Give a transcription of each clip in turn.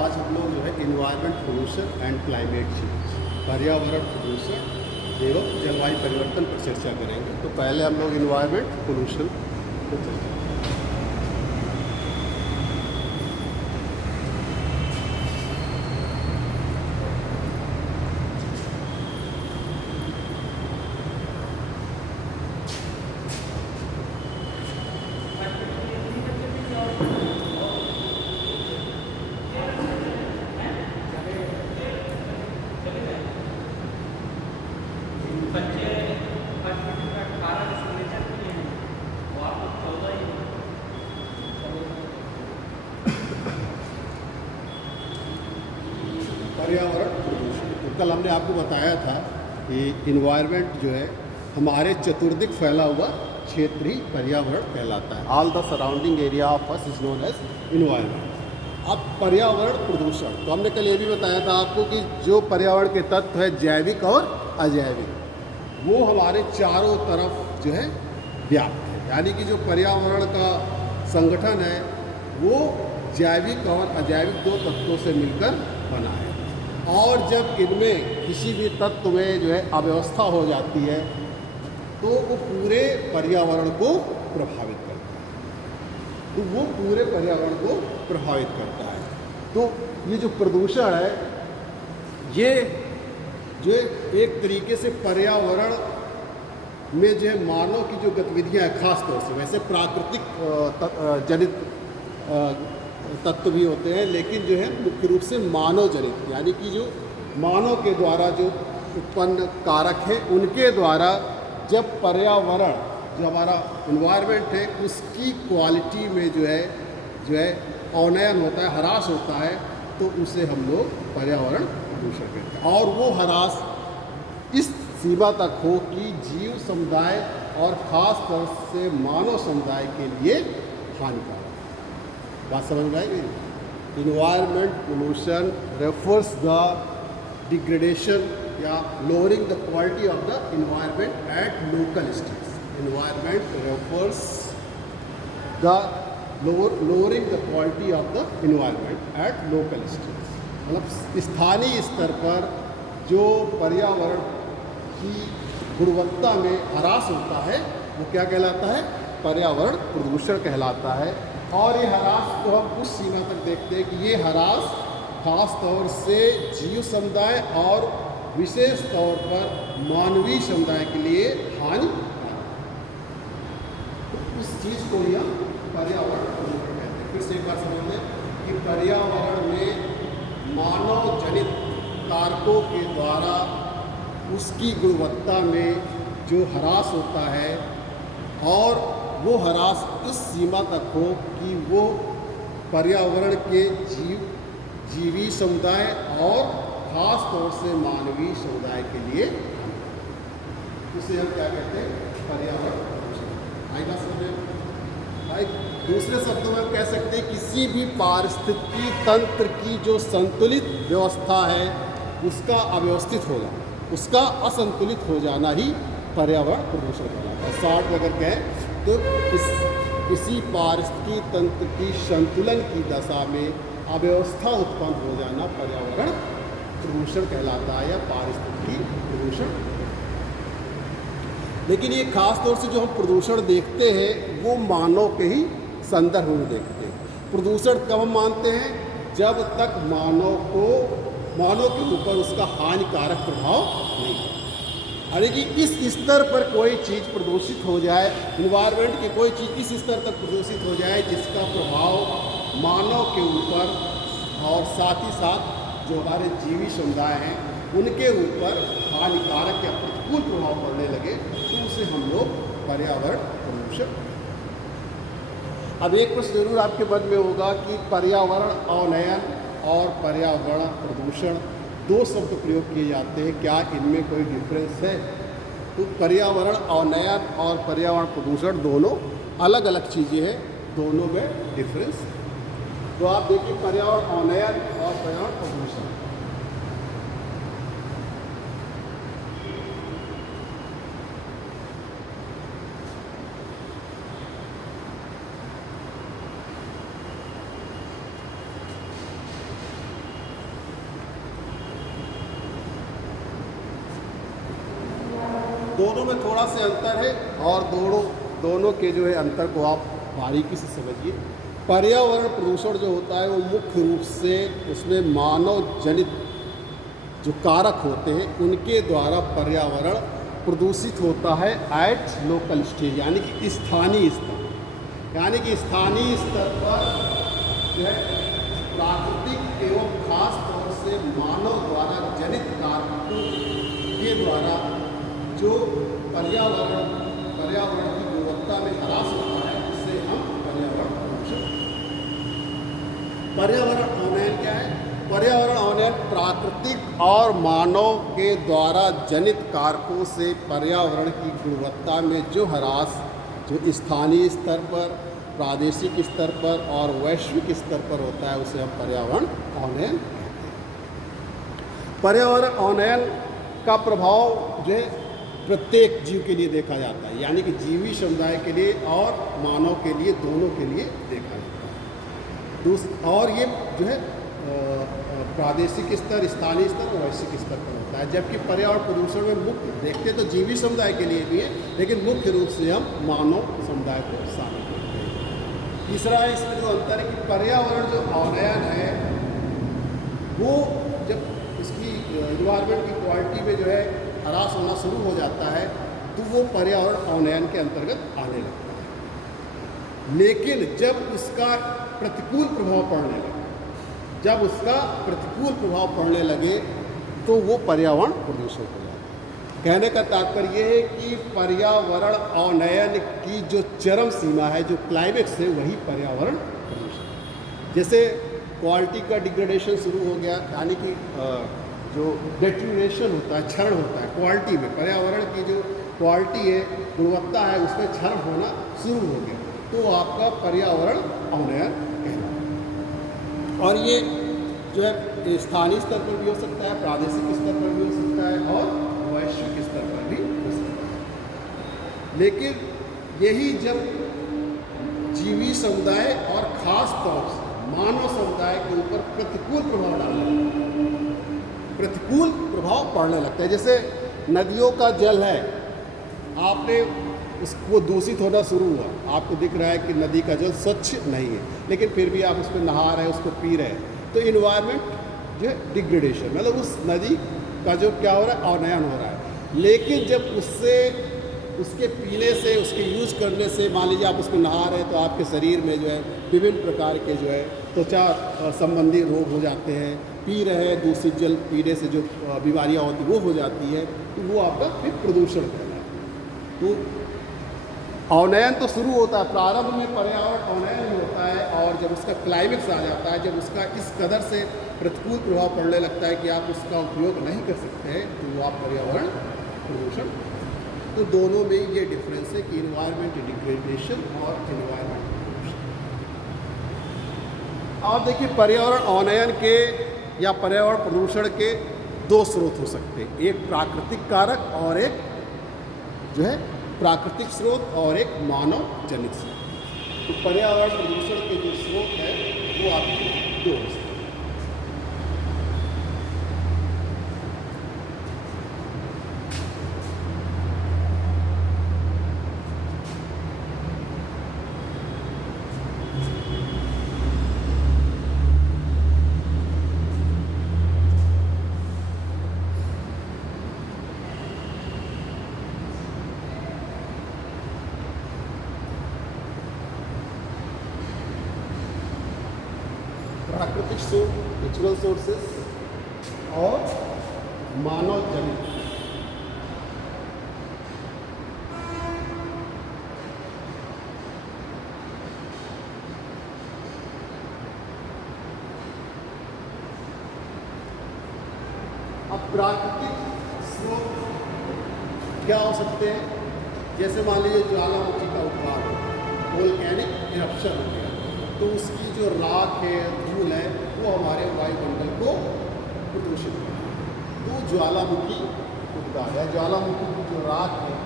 आज हम लोग जो है environment pollution and climate change, पर्यावरण प्रदूषण एवं जलवायु परिवर्तन पर चर्चा करेंगे। तो पहले हम लोग इन्वायरमेंट पोल्यूशन पर चर्चा करेंगे। पर्यावरण प्रदूषण, तो कल हमने आपको बताया था कि इन्वायरमेंट जो है हमारे चतुर्दिक फैला हुआ क्षेत्र ही पर्यावरण कहलाता है। All the surrounding area of us is known as environment. अब पर्यावरण प्रदूषण, तो हमने कल ये भी बताया था आपको कि जो पर्यावरण के तत्व है जैविक और अजैविक, वो हमारे चारों तरफ जो है व्याप्त है। यानी कि जो पर्यावरण का संगठन है वो जैविक और अजैविक दो तत्वों से मिलकर बना है। और जब इनमें किसी भी तत्व में जो है अव्यवस्था हो जाती है तो वो पूरे पर्यावरण को प्रभावित करता है। तो वो पूरे पर्यावरण को प्रभावित करता है। तो ये जो प्रदूषण है ये जो एक तरीके से पर्यावरण में जो है मानव की जो गतिविधियाँ हैं, खास तौर से वैसे प्राकृतिक जनित तत्व भी होते हैं, लेकिन जो है मुख्य रूप से मानव जनित, यानी कि जो मानव के द्वारा जो उत्पन्न कारक है उनके द्वारा जब पर्यावरण जो हमारा इन्वायरमेंट है उसकी क्वालिटी में जो है अवनयन होता है, ह्रास होता है, तो उसे हम लोग पर्यावरण प्रदूषण कहते हैं। और वो ह्रास इस सीमा तक हो कि जीव समुदाय और खास तौर से मानव समुदाय के लिए हानिकारक। बात समझ में आएगी? Environment pollution refers the degradation या lowering the quality of the environment at local stage. Environment refers the lowering the quality of the environment at local stage, मतलब स्थानीय स्तर पर जो पर्यावरण की गुणवत्ता में ह्रास होता है वो क्या कहलाता है? पर्यावरण प्रदूषण कहलाता है। और ये ह्रास को हम उस सीमा तक देखते हैं कि ये ह्रास खास तौर से जीव समुदाय और विशेष तौर पर मानवीय समुदाय के लिए हानिकारक है। तो उस चीज़ को ही हम पर्यावरण प्रदूषण कहते हैं। फिर से एक बार समझ लें कि पर्यावरण में मानव जनित कारकों के द्वारा उसकी गुणवत्ता में जो ह्रास होता है और वो ह्रास इस सीमा तक हो कि वो पर्यावरण के जीवी समुदाय और ख़ास तौर से मानवीय समुदाय के लिए, उसे हम क्या कहते हैं? पर्यावरण प्रदूषण। आएगा समझ? दूसरे शब्दों में हम कह सकते हैं किसी भी पारिस्थितिकी तंत्र की जो संतुलित व्यवस्था है उसका अव्यवस्थित होना, उसका असंतुलित हो जाना ही पर्यावरण प्रदूषण कहलाता है। शॉर्ट में अगर कहें तो किसी पारिस्थितिकी तंत्र की संतुलन की दशा में अव्यवस्था उत्पन्न हो जाना पर्यावरण प्रदूषण कहलाता है या पारिस्थितिकी प्रदूषण। लेकिन ये खास तौर से जो हम प्रदूषण देखते हैं वो मानव के ही संदर्भ में देखते हैं। प्रदूषण कब हम मानते हैं? जब तक मानव के ऊपर उसका हानिकारक प्रभाव नहीं, यानी कि इस स्तर पर कोई चीज़ प्रदूषित हो जाए, इन्वायरमेंट की कोई चीज़ इस स्तर तक प्रदूषित हो जाए जिसका प्रभाव मानव के ऊपर और साथ ही साथ जो हमारे जीवी समुदाय हैं उनके ऊपर हानिकारक या प्रतिकूल प्रभाव पड़ने लगे, तो उसे हम लोग पर्यावरण प्रदूषण। अब एक प्रश्न जरूर आपके मन में होगा कि पर्यावरण अवनयन और पर्यावरण प्रदूषण दो शब्द प्रयोग किए जाते हैं, क्या इनमें कोई डिफरेंस है? तो पर्यावरण अवनयन और पर्यावरण प्रदूषण दोनों अलग अलग चीज़ें हैं, दोनों में डिफरेंस है। तो आप देखिए पर्यावरण अवनयन और पर्यावरण प्रदूषण। दोनों में थोड़ा सा अंतर है और दोनों के जो है अंतर को आप बारीकी से समझिए। पर्यावरण प्रदूषण जो होता है वो मुख्य रूप से उसमें मानव जनित जो कारक होते हैं उनके द्वारा पर्यावरण प्रदूषित होता है एट लोकल स्टेज, यानी कि स्थानीय स्तर, यानी कि स्थानीय स्तर पर जो है प्राकृतिक एवं खास तौर से मानव द्वारा जनित कारकों के द्वारा जो पर्यावरण की गुणवत्ता में ह्रास होता है उससे हम पर्यावरण प्रदूषण। पर्यावरण अवनयन क्या है? पर्यावरण अवनयन प्राकृतिक और मानव के द्वारा जनित कारकों से पर्यावरण की गुणवत्ता में जो ह्रास जो स्थानीय स्तर पर, प्रादेशिक स्तर पर और वैश्विक स्तर पर होता है उसे हम पर्यावरण अवनयन कहते हैं। पर्यावरण अवनयन का प्रभाव जो है प्रत्येक जीव के लिए देखा जाता है, यानी कि जीवी समुदाय के लिए और मानव के लिए, दोनों के लिए देखा जाता है। और ये जो है प्रादेशिक स्तर, स्थानीय स्तर और वैश्विक स्तर पर होता है। जबकि पर्यावरण प्रदूषण में मुख्य देखते तो जीवी समुदाय के लिए भी है, लेकिन मुख्य रूप से हम मानव समुदाय को शामिल करते हैं। तीसरा है इसमें जो अंतर है कि पर्यावरण जो अवनयन है वो जब इसकी इन्वायरमेंट की क्वालिटी में जो है ह्रास होना शुरू हो जाता है तो वो पर्यावरण अवनयन के अंतर्गत आने लगता है। लेकिन जब उसका प्रतिकूल प्रभाव पड़ने लगे, जब उसका प्रतिकूल प्रभाव पड़ने लगे तो वो पर्यावरण प्रदूषण हो जाता है। कहने का तात्पर्य ये है कि पर्यावरण अवनयन की जो चरम सीमा है, जो क्लाइमेक्स है, वही पर्यावरण प्रदूषण। जैसे क्वालिटी का डिग्रेडेशन शुरू हो गया, यानी कि जो डेट्यूरेशन होता है, क्षरण होता है क्वालिटी में, पर्यावरण की जो क्वालिटी है, गुणवत्ता है, उसमें क्षरण होना शुरू हो गया तो आपका पर्यावरण अवनयन कहलाता है। और ये जो है स्थानीय स्तर पर भी हो सकता है, प्रादेशिक स्तर पर भी हो सकता है और वैश्विक स्तर पर भी हो सकता है। लेकिन यही जब जीवी समुदाय और खास तौर से मानव समुदाय के ऊपर प्रतिकूल प्रभाव डालने लगता है, प्रतिकूल प्रभाव पड़ने लगता है। जैसे नदियों का जल है, आपने उसको दूषित होना शुरू हुआ, आपको दिख रहा है कि नदी का जल स्वच्छ नहीं है, लेकिन फिर भी आप उस पर नहा रहे हैं, उसको पी रहे हैं, तो इन्वायरमेंट जो है डिग्रेडेशन, मतलब उस नदी का जो क्या हो रहा है, अवनयन हो रहा है। लेकिन जब उसके पीने से, उसके यूज करने से, मान लीजिए आप उसमें नहा रहे हैं तो आपके शरीर में जो है विभिन्न प्रकार के जो है त्वचा संबंधी रोग हो जाते हैं, पी रहे हैं दूषित जल पीने से जो बीमारियां होती वो हो जाती है, तो वो आपका फिर प्रदूषण कहलाता है। तो अवनयन तो शुरू होता है, प्रारंभ में पर्यावरण अवनयन ही होता है, और जब उसका क्लाइमेक्स आ जाता है, जब उसका इस कदर से प्रतिकूल प्रभाव पड़ने लगता है कि आप उसका उपयोग नहीं कर सकते हैं, तो वो आप पर्यावरण प्रदूषण। तो दोनों में ये डिफरेंस है कि इन्वायरमेंट डिग्रेडेशन और इन्वायरमेंट प्रदूषण। और देखिए पर्यावरण अवनयन के या पर्यावरण प्रदूषण के दो स्रोत हो सकते हैं, एक प्राकृतिक कारक और एक जो है प्राकृतिक स्रोत और एक मानव जनित स्रोत। तो पर्यावरण प्रदूषण के जो स्रोत है वो आपके दो हो सकते हैं। प्राकृतिक स्रोत, नेचुरल सोर्सेस और मानव जनित। अब प्राकृतिक स्रोत क्या हो सकते हैं? जैसे मान लीजिए ज्वालामुखी का उद्गार, वोल्केनिक इरप्शन हो गया, तो उसकी जो राख है, धूल है, वो हमारे वायुमंडल को प्रदूषित करती है। तो ज्वालामुखी उद्गार है, ज्वालामुखी की जो राख है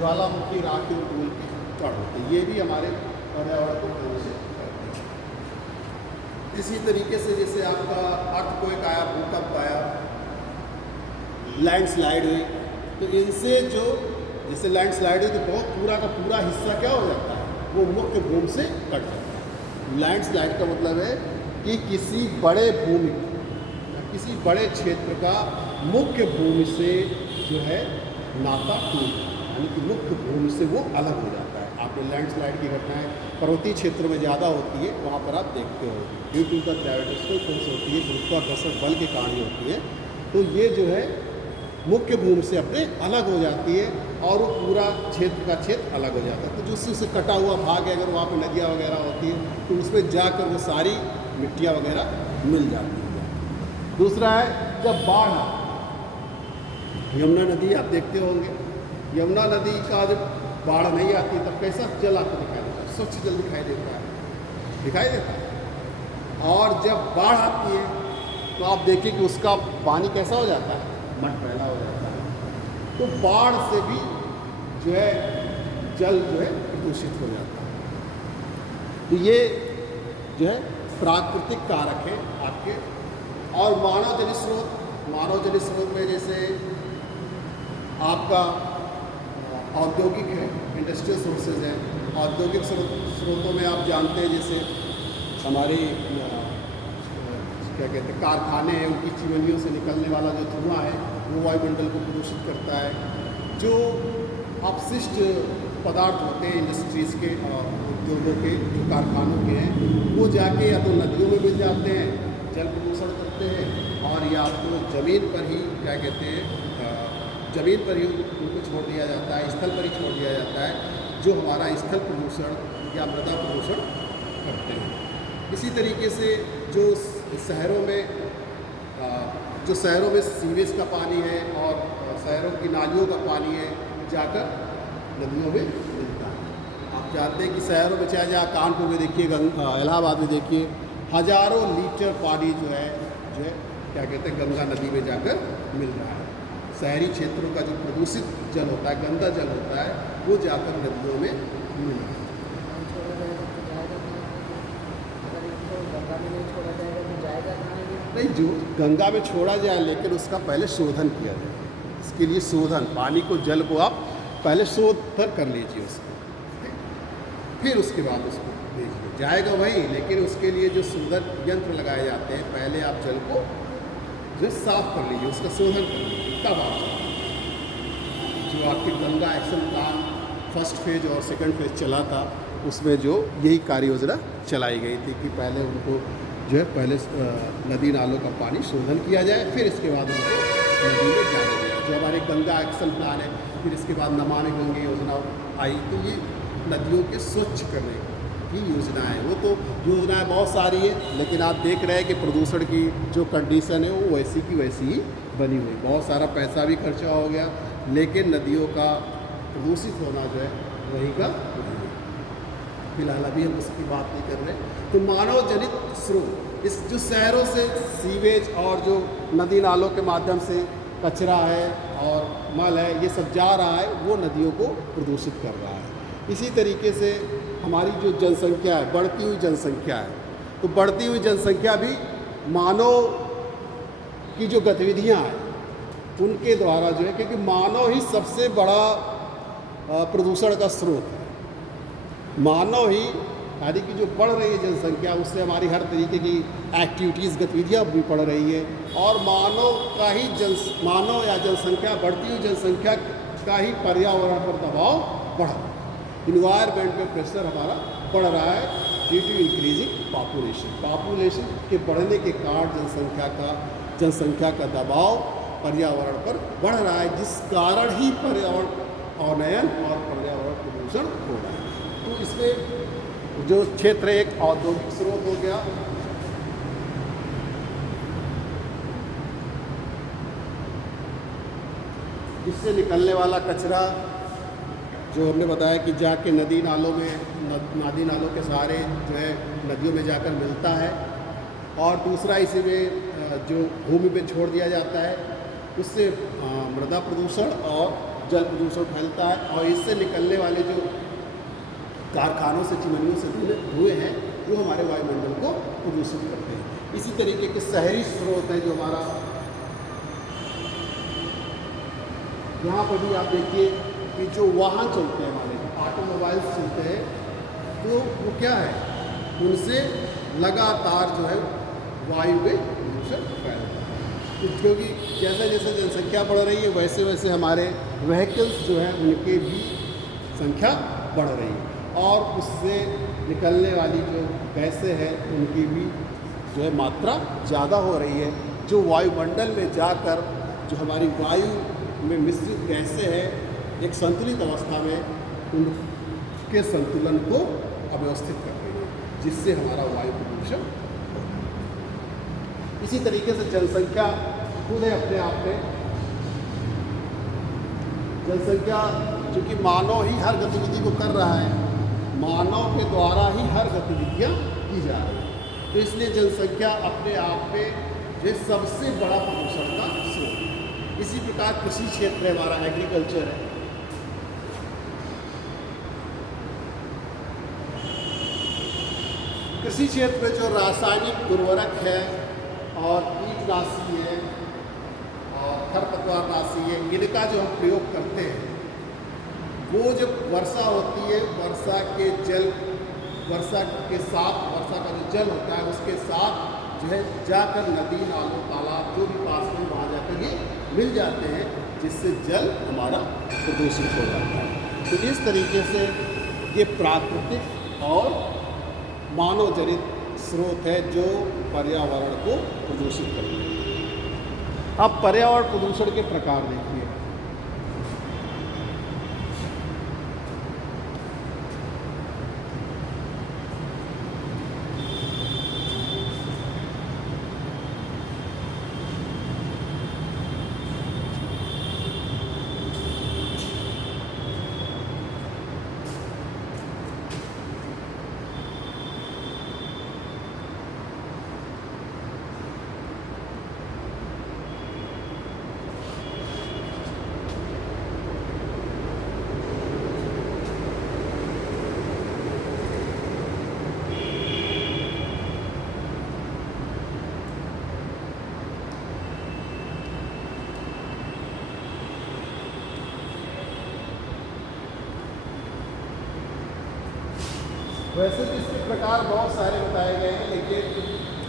ज्वालामुखी राख और धूल की कण होते हैं, ये भी हमारे पर्यावरण को प्रदूषित करते हैं। इसी तरीके से जैसे आपका अर्थक्वेक आया, भूकंप आया, लैंडस्लाइड हुई, तो इनसे जो जैसे लैंडस्लाइड हुई तो बहुत पूरा का पूरा हिस्सा क्या हो जाता है, वो मुख्य भूमि से कट जाता है। लैंडस्लाइड का मतलब है कि किसी बड़े भूमि, किसी बड़े क्षेत्र का मुख्य भूमि से जो है नाता टूट, यानी कि मुख्य भूमि से वो अलग हो जाता है। आपने लैंडस्लाइड की घटनाएं पर्वतीय क्षेत्रों में ज़्यादा होती है, वहाँ पर आप देखते हो due to the gravitational force होती है, गुरुत्वाकर्षण बल के कारण होती है। तो ये जो है मुख्य भूमि से अपने अलग हो जाती है और वो पूरा क्षेत्र का क्षेत्र अलग हो जाता है। तो जो उससे कटा हुआ भाग है, अगर वहाँ पे नदियाँ वगैरह होती हैं तो उसमें जाकर वो सारी मिट्टियाँ वगैरह मिल जाती है। दूसरा है जब बाढ़ आए, यमुना नदी आप देखते होंगे, यमुना नदी का जब बाढ़ नहीं आती तब कैसा जल आपको दिखाई देता है, स्वच्छ जल दिखाई देता है। और जब बाढ़ आती है तो आप देखिए कि उसका पानी कैसा हो जाता है, मटमैला हो जाता है। तो बाढ़ से भी जो है जल जो है प्रदूषित हो जाता है। तो ये जो है प्राकृतिक कारक है आपके। और मानव जनित स्रोत में जैसे आपका औद्योगिक है, इंडस्ट्रियल सोर्सेज हैं। औद्योगिक स्रोतों में आप जानते हैं जैसे हमारे क्या कहते हैं कारखाने हैं, उनकी चिमनियों से निकलने वाला जो धुआं है वो वायुमंडल को प्रदूषित करता है। जो अपशिष्ट पदार्थ होते हैं इंडस्ट्रीज़ के और उद्योगों के, जो कारखानों के हैं, वो जाके या तो नदियों में मिल जाते हैं, जल प्रदूषण करते हैं, और या तो ज़मीन पर ही क्या कहते हैं ज़मीन पर ही उनको छोड़ दिया जाता है, स्थल पर ही छोड़ दिया जाता है, जो हमारा स्थल प्रदूषण या मृदा प्रदूषण करते हैं। इसी तरीके से जो शहरों में सीवेज का पानी है और शहरों की नालियों का पानी है, जाकर नदियों में मिलता है। आप जानते हैं कि शहरों में चाहे जहाँ कानपुर में देखिए, इलाहाबाद में देखिए, हज़ारों लीटर पानी जो है क्या कहते हैं गंगा नदी में जाकर मिल रहा है। शहरी क्षेत्रों का जो प्रदूषित जल होता है, गंदा जल होता है, वो जाकर नदियों में मिल रहा है। नहीं, जो गंगा में छोड़ा जाए लेकिन उसका पहले शोधन किया जाए। इसके लिए शोधन, पानी को, जल को आप पहले शोधन कर लीजिए उसको, फिर उसके बाद उसको देखिए, जाएगा वही, लेकिन उसके लिए जो शोधन यंत्र लगाए जाते हैं, पहले आप जल को जो साफ कर लीजिए, उसका शोधन कर लीजिए, तब आप जो आपकी Ganga action plan first phase और सेकंड फेज चला था, उसमें जो यही कार्य योजना चलाई गई थी कि पहले उनको जो है पहले नदी नालों का पानी शोधन किया जाए, फिर इसके बाद उनको नदी में जाने दिया। जो हमारे गंगा एक्शन प्लान है, फिर इसके बाद नमामि गंगे योजना आई, तो ये नदियों के स्वच्छ करने की योजना है। वो तो योजनाएं बहुत सारी है, लेकिन आप देख रहे हैं कि प्रदूषण की जो कंडीशन है वो वैसी की वैसी ही बनी हुई। बहुत सारा पैसा भी खर्चा हो गया, लेकिन नदियों का प्रदूषित होना जो है वही का वही है। फिलहाल अभी हम उसकी बात नहीं कर रहे। तो मानव जनित स्रोत, इस जो शहरों से सीवेज और जो नदी नालों के माध्यम से कचरा है और मल है, ये सब जा रहा है, वो नदियों को प्रदूषित कर रहा है। इसी तरीके से हमारी जो जनसंख्या है, बढ़ती हुई जनसंख्या है, तो बढ़ती हुई जनसंख्या भी मानव की जो गतिविधियाँ हैं उनके द्वारा जो है, क्योंकि मानव ही सबसे बड़ा प्रदूषण का स्रोत है। मानव ही, यानी कि जो बढ़ रही है जनसंख्या, उससे हमारी हर तरीके की एक्टिविटीज़, गतिविधियाँ भी बढ़ रही है, और मानव या जनसंख्या, बढ़ती हुई जनसंख्या का ही पर्यावरण पर दबाव बढ़ रहा है। इन्वायरमेंट में प्रेशर हमारा बढ़ रहा है ड्यू टू इंक्रीजिंग पॉपुलेशन के बढ़ने के कारण जनसंख्या का दबाव पर्यावरण पर बढ़ रहा है, जिस कारण ही पर्यावरण अवनयन और पर्यावरण प्रदूषण हो रहा है। तो इसमें जो क्षेत्र एक औद्योगिक स्रोत हो गया, जिससे निकलने वाला कचरा जो हमने बताया कि जाके नदी नालों के सहारे जो है नदियों में जाकर मिलता है, और दूसरा इसी में जो भूमि पे छोड़ दिया जाता है, उससे मृदा प्रदूषण और जल प्रदूषण फैलता है, और इससे निकलने वाले जो कारखानों से, चिमनियों से धुएँ हैं, वो हमारे वायुमंडल को प्रदूषित करते हैं। इसी तरीके के शहरी स्रोत हैं जो हमारा, यहाँ पर भी आप देखिए कि जो वाहन चलते हैं, हमारे ऑटोमोबाइल्स चलते हैं, तो वो क्या है, उनसे लगातार जो है वायु में प्रदूषण फैलता है। क्योंकि जैसे जैसे जनसंख्या बढ़ रही है, वैसे वैसे हमारे व्हीकल्स जो हैं उनकी भी संख्या बढ़ रही है, और उससे निकलने वाली जो गैसें हैं उनकी भी जो है मात्रा ज़्यादा हो रही है, जो वायुमंडल में जाकर जो हमारी वायु में मिश्रित गैसें हैं, एक संतुलित अवस्था में उनके संतुलन को अव्यवस्थित कर रही है, जिससे हमारा वायु प्रदूषण। इसी तरीके से जनसंख्या खुद है अपने आप में, जनसंख्या चूँकि मानव ही हर गतिविधि को कर रहा है, मानव के द्वारा ही हर गतिविधियाँ की जा रही है, तो इसलिए जनसंख्या अपने आप में ये सबसे बड़ा प्रदूषण का स्रोत है। इसी प्रकार कृषि क्षेत्र है, हमारा एग्रीकल्चर है, कृषि क्षेत्र में जो रासायनिक उर्वरक है और कीटनाशी है और खरपतवारनाशी है, इनका जो हम प्रयोग करते हैं, वो जब वर्षा होती है, वर्षा के साथ वर्षा का जो जल होता है उसके साथ जो है जाकर नदी, नालों, तालाब जो भी पास में, वहाँ जाकर ये मिल जाते हैं, जिससे जल हमारा प्रदूषित हो जाता है। तो इस तरीके से ये प्राकृतिक और मानव जनित स्रोत है जो पर्यावरण को प्रदूषित करते हैं। अब पर्यावरण प्रदूषण के प्रकार देखिए। वैसे तो इसके प्रकार बहुत सारे बताए गए हैं, लेकिन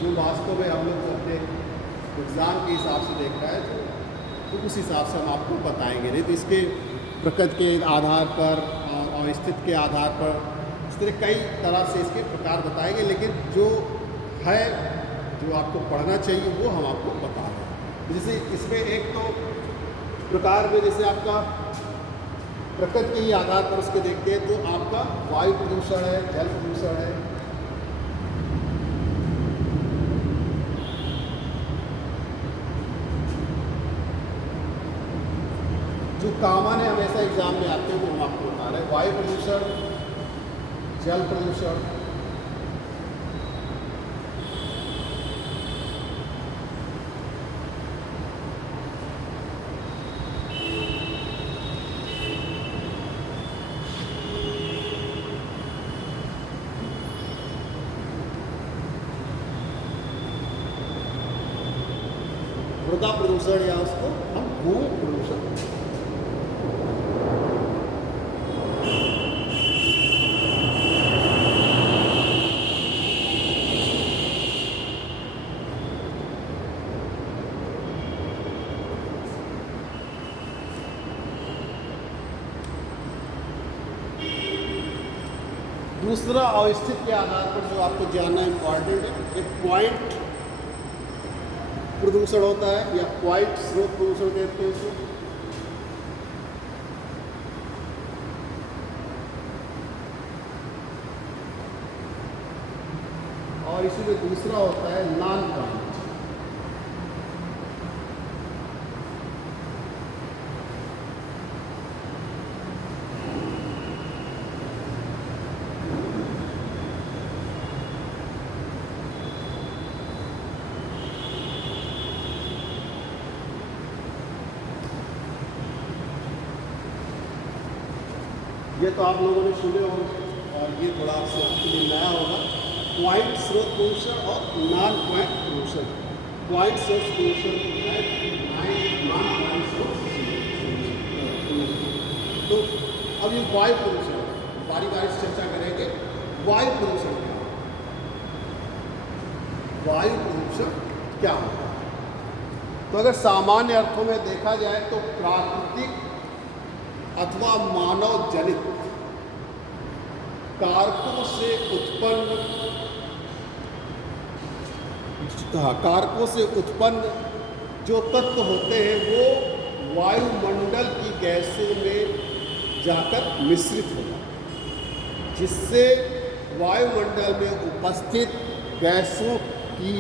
जो वास्तव में हम लोग अपने एग्ज़ाम के हिसाब से देख रहे हैं तो उस हिसाब से हम आपको बताएंगे। नहीं तो इसके प्रकृति के आधार पर और स्थिति के आधार पर इस तरह कई तरह से इसके प्रकार बताएंगे, लेकिन जो है जो आपको पढ़ना चाहिए वो हम आपको बता रहे हैं। जैसे इसमें एक तो प्रकार में जैसे आपका प्रकृति के ही आधार पर उसके देखते हैं तो आपका वायु प्रदूषण है, जल प्रदूषण है, जो कॉमन है हमेशा एग्जाम में आते हैं वो हम आपको बता रहे हैं। वायु प्रदूषण, जल प्रदूषण, मृदा प्रदूषण या उसको हम भू प्रदूषण। दूसरा अवस्थिति के आधार पर जो आपको जानना इम्पॉर्टेंट है, एक पॉइंट प्रदूषण होता है या पॉइंट स्रोत प्रदूषण कहते हैं उसको। और इसी में दूसरा होता है नॉन पॉइंट। ये तो आप लोगों ने सुने होंगे और ये थोड़ा आपसे आपके लिए नया होगा। पॉइंट स्रोत प्रदूषण और नॉन पॉइंट प्रदूषण। पॉइंट स्रोत प्रदूषण है नॉन पॉइंट स्रोत प्रदूषण। तो अब ये वायु प्रदूषण बारी बारी से चर्चा करेंगे। वायु प्रदूषण क्या है? वायु प्रदूषण क्या होता है? तो अगर सामान्य अर्थों में देखा जाए तो प्राकृतिक अथवा मानव जनित कारकों से उत्पन्न जो तत्व होते हैं वो वायुमंडल की गैसों में जाकर मिश्रित हो जाते हैं, जिससे वायुमंडल में उपस्थित गैसों की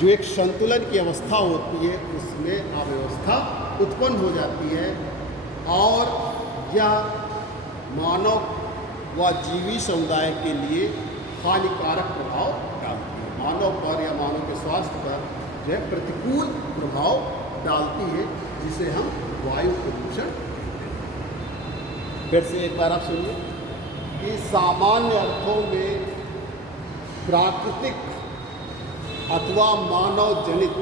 जो एक संतुलन की अवस्था होती है उसमें अव्यवस्था उत्पन्न हो जाती है और यह मानव व जीवी समुदाय के लिए हानिकारक प्रभाव डालती है। मानव पर या मानव के स्वास्थ्य पर जो है प्रतिकूल प्रभाव डालती है, जिसे हम वायु प्रदूषण कहते हैं। फिर से एक बार आप सुनिए कि सामान्य अर्थों में प्राकृतिक अथवा मानव जनित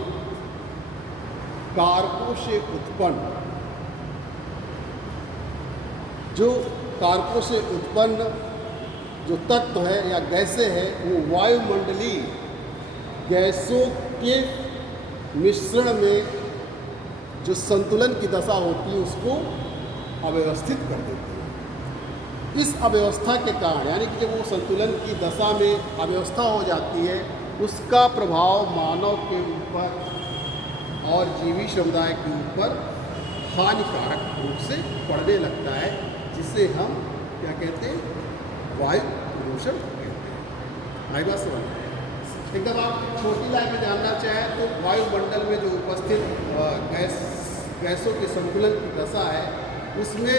कारकों से उत्पन्न जो तत्व है या गैसें हैं वो वायुमंडलीय गैसों के मिश्रण में जो संतुलन की दशा होती है उसको अव्यवस्थित कर देती है। इस अव्यवस्था के कारण यानी कि जब वो संतुलन की दशा में अव्यवस्था हो जाती है उसका प्रभाव मानव के ऊपर और जीवी समुदाय के ऊपर हानिकारक रूप से पड़ने लगता है, जिसे हम क्या कहते हैं? वायु प्रदूषण कहते हैं। आई बात समझ में? एकदम आप छोटी लाइन में जानना चाहें तो वायुमंडल में जो उपस्थित गैसों के संतुलन की दशा है उसमें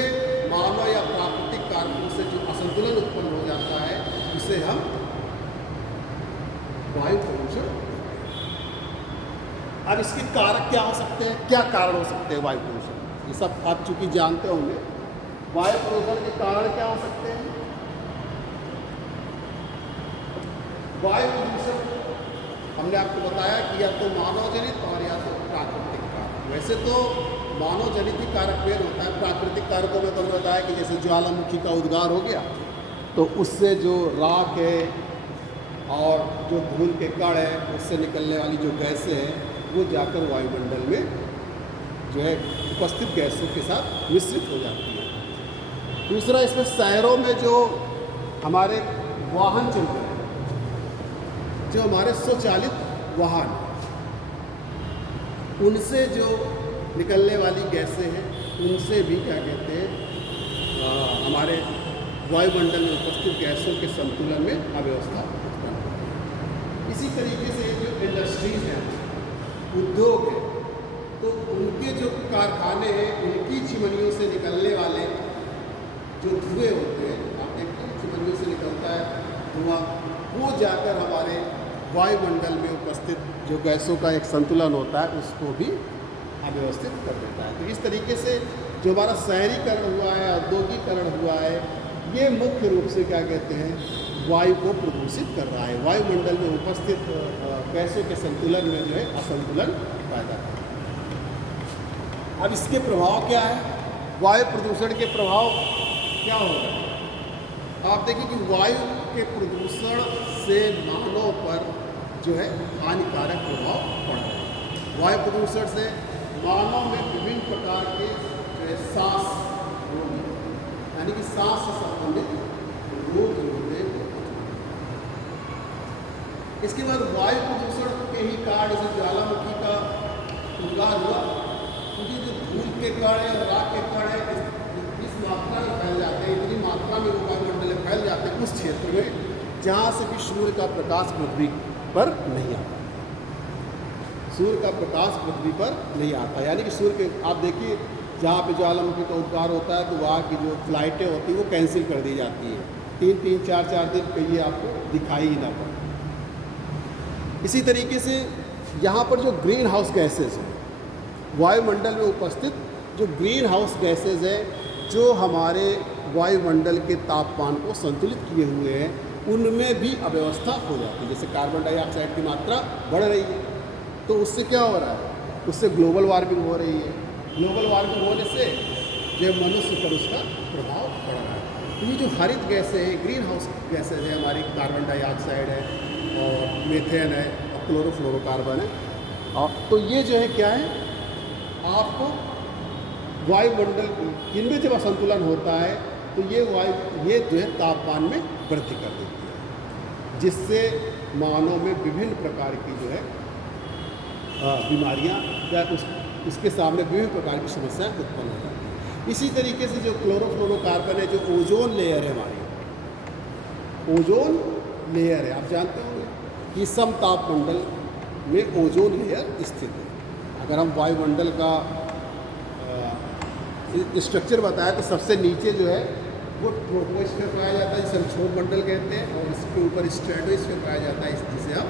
मानव या प्राकृतिक कारकों से जो असंतुलन उत्पन्न हो जाता है उसे हम वायु प्रदूषण। अब इसके कारक क्या हो सकते हैं? क्या कारण हो सकते हैं वायु प्रदूषण? ये सब आप चूंकि जानते होंगे। वायु प्रदूषण के कारण क्या हो सकते हैं? वायु प्रदूषण हमने आपको बताया कि या तो मानव जनित और या तो प्राकृतिक कारक। वैसे तो मानव जनित ही कारक मेन होता है। प्राकृतिक कारकों में तो हमने बताया कि जैसे ज्वालामुखी का उद्गार हो गया तो उससे जो राख है और जो धूल के कण है उससे निकलने वाली जो गैसें हैं वो जाकर वायुमंडल में जो है उपस्थित गैसों के साथ मिश्रित हो जाती है। दूसरा, इसमें शहरों में जो हमारे वाहन चल रहे हैं, जो हमारे स्वचालित वाहन, उनसे जो निकलने वाली गैसें हैं उनसे भी क्या कहते हैं हमारे वायुमंडल में उपस्थित गैसों के संतुलन में अव्यवस्था उत्पन्न होती है। इसी तरीके से जो इंडस्ट्रीज हैं, उद्योग हैं, तो उनके जो कारखाने हैं उनकी चिमनियों से निकलने वाले जो धुएँ होते हैं, आप देखते हैं चिमनियों से निकलता है धुआं, वो जाकर हमारे वायुमंडल में उपस्थित जो गैसों का एक संतुलन होता है उसको भी अव्यवस्थित कर देता है। तो इस तरीके से जो हमारा शहरीकरण हुआ है, औद्योगिकरण हुआ है, ये मुख्य रूप से क्या कहते हैं वायु को प्रदूषित कर रहा है। वायुमंडल में उपस्थित गैसों के संतुलन में जो है असंतुलन पैदा कर रहा है। अब इसके प्रभाव क्या है? वायु प्रदूषण के प्रभाव क्या होगा? आप देखिए कि वायु के प्रदूषण से मानव पर जो है हानिकारक प्रभाव पड़ रहा है। वायु प्रदूषण से मानव में विभिन्न प्रकार के जो है सांस रोग, यानी कि सांस से संबंधित रोग जो होते हैं। इसके बाद वायु प्रदूषण के ही कारण जैसे ज्वालामुखी का उद्गार हुआ, क्योंकि जो धूल के कण है, राख के कण है, इस मात्रा में फैल जाते हैं, इतनी मात्रा में वो वायुमंडल में फैल जाते हैं उस क्षेत्र में जहाँ से भी सूर्य का प्रकाश पृथ्वी पर नहीं आता। सूर्य का प्रकाश पृथ्वी पर नहीं आता, यानी कि सूर्य के आप देखिए जहाँ पे ज्वालामुखी का उद्गार होता है तो वहाँ की जो फ्लाइटें होती हैं वो कैंसिल कर दी जाती है। 3-3, 4-4 दिन पे ये आपको दिखाई ही ना पड़े। इसी तरीके से यहाँ पर जो ग्रीन हाउस गैसेज हैं, वायुमंडल में उपस्थित जो ग्रीन हाउस गैसेज हैं, जो हमारे वायुमंडल के तापमान को संतुलित किए हुए हैं, उनमें भी अव्यवस्था हो जाती है। जैसे कार्बन डाइऑक्साइड की मात्रा बढ़ रही है, तो उससे क्या हो रहा है, उससे ग्लोबल वार्मिंग हो रही है। ग्लोबल वार्मिंग होने से जो मनुष्य पर उसका प्रभाव पड़ रहा है। तो ये जो हरित गैसें हैं, ग्रीन हाउस गैसेज है हमारी, कार्बन डाइऑक्साइड है और मीथेन है और क्लोरोफ्लोरोकार्बन है, तो ये जो है क्या है, आपको वायुमंडल इनमें जब असंतुलन होता है तो ये जो है तापमान में वृद्धि कर देती है, जिससे मानव में विभिन्न प्रकार की जो है बीमारियां या उसके सामने विभिन्न प्रकार की समस्याएं उत्पन्न हो जाती हैं। इसी तरीके से जो क्लोरोफ्लोरोकार्बन है, जो ओजोन लेयर है हमारी, ओजोन लेयर है, आप जानते होंगे कि समतापमंडल में ओजोन लेयर स्थित है। अगर हम वायुमंडल का स्ट्रक्चर बताया तो सबसे नीचे जो है वो ट्रोपोस्फीयर पाया जाता है, जिसे हम क्षोभमंडल कहते हैं, और इसके ऊपर स्ट्रेटोस्फीयर पाया जाता है, जिसे हम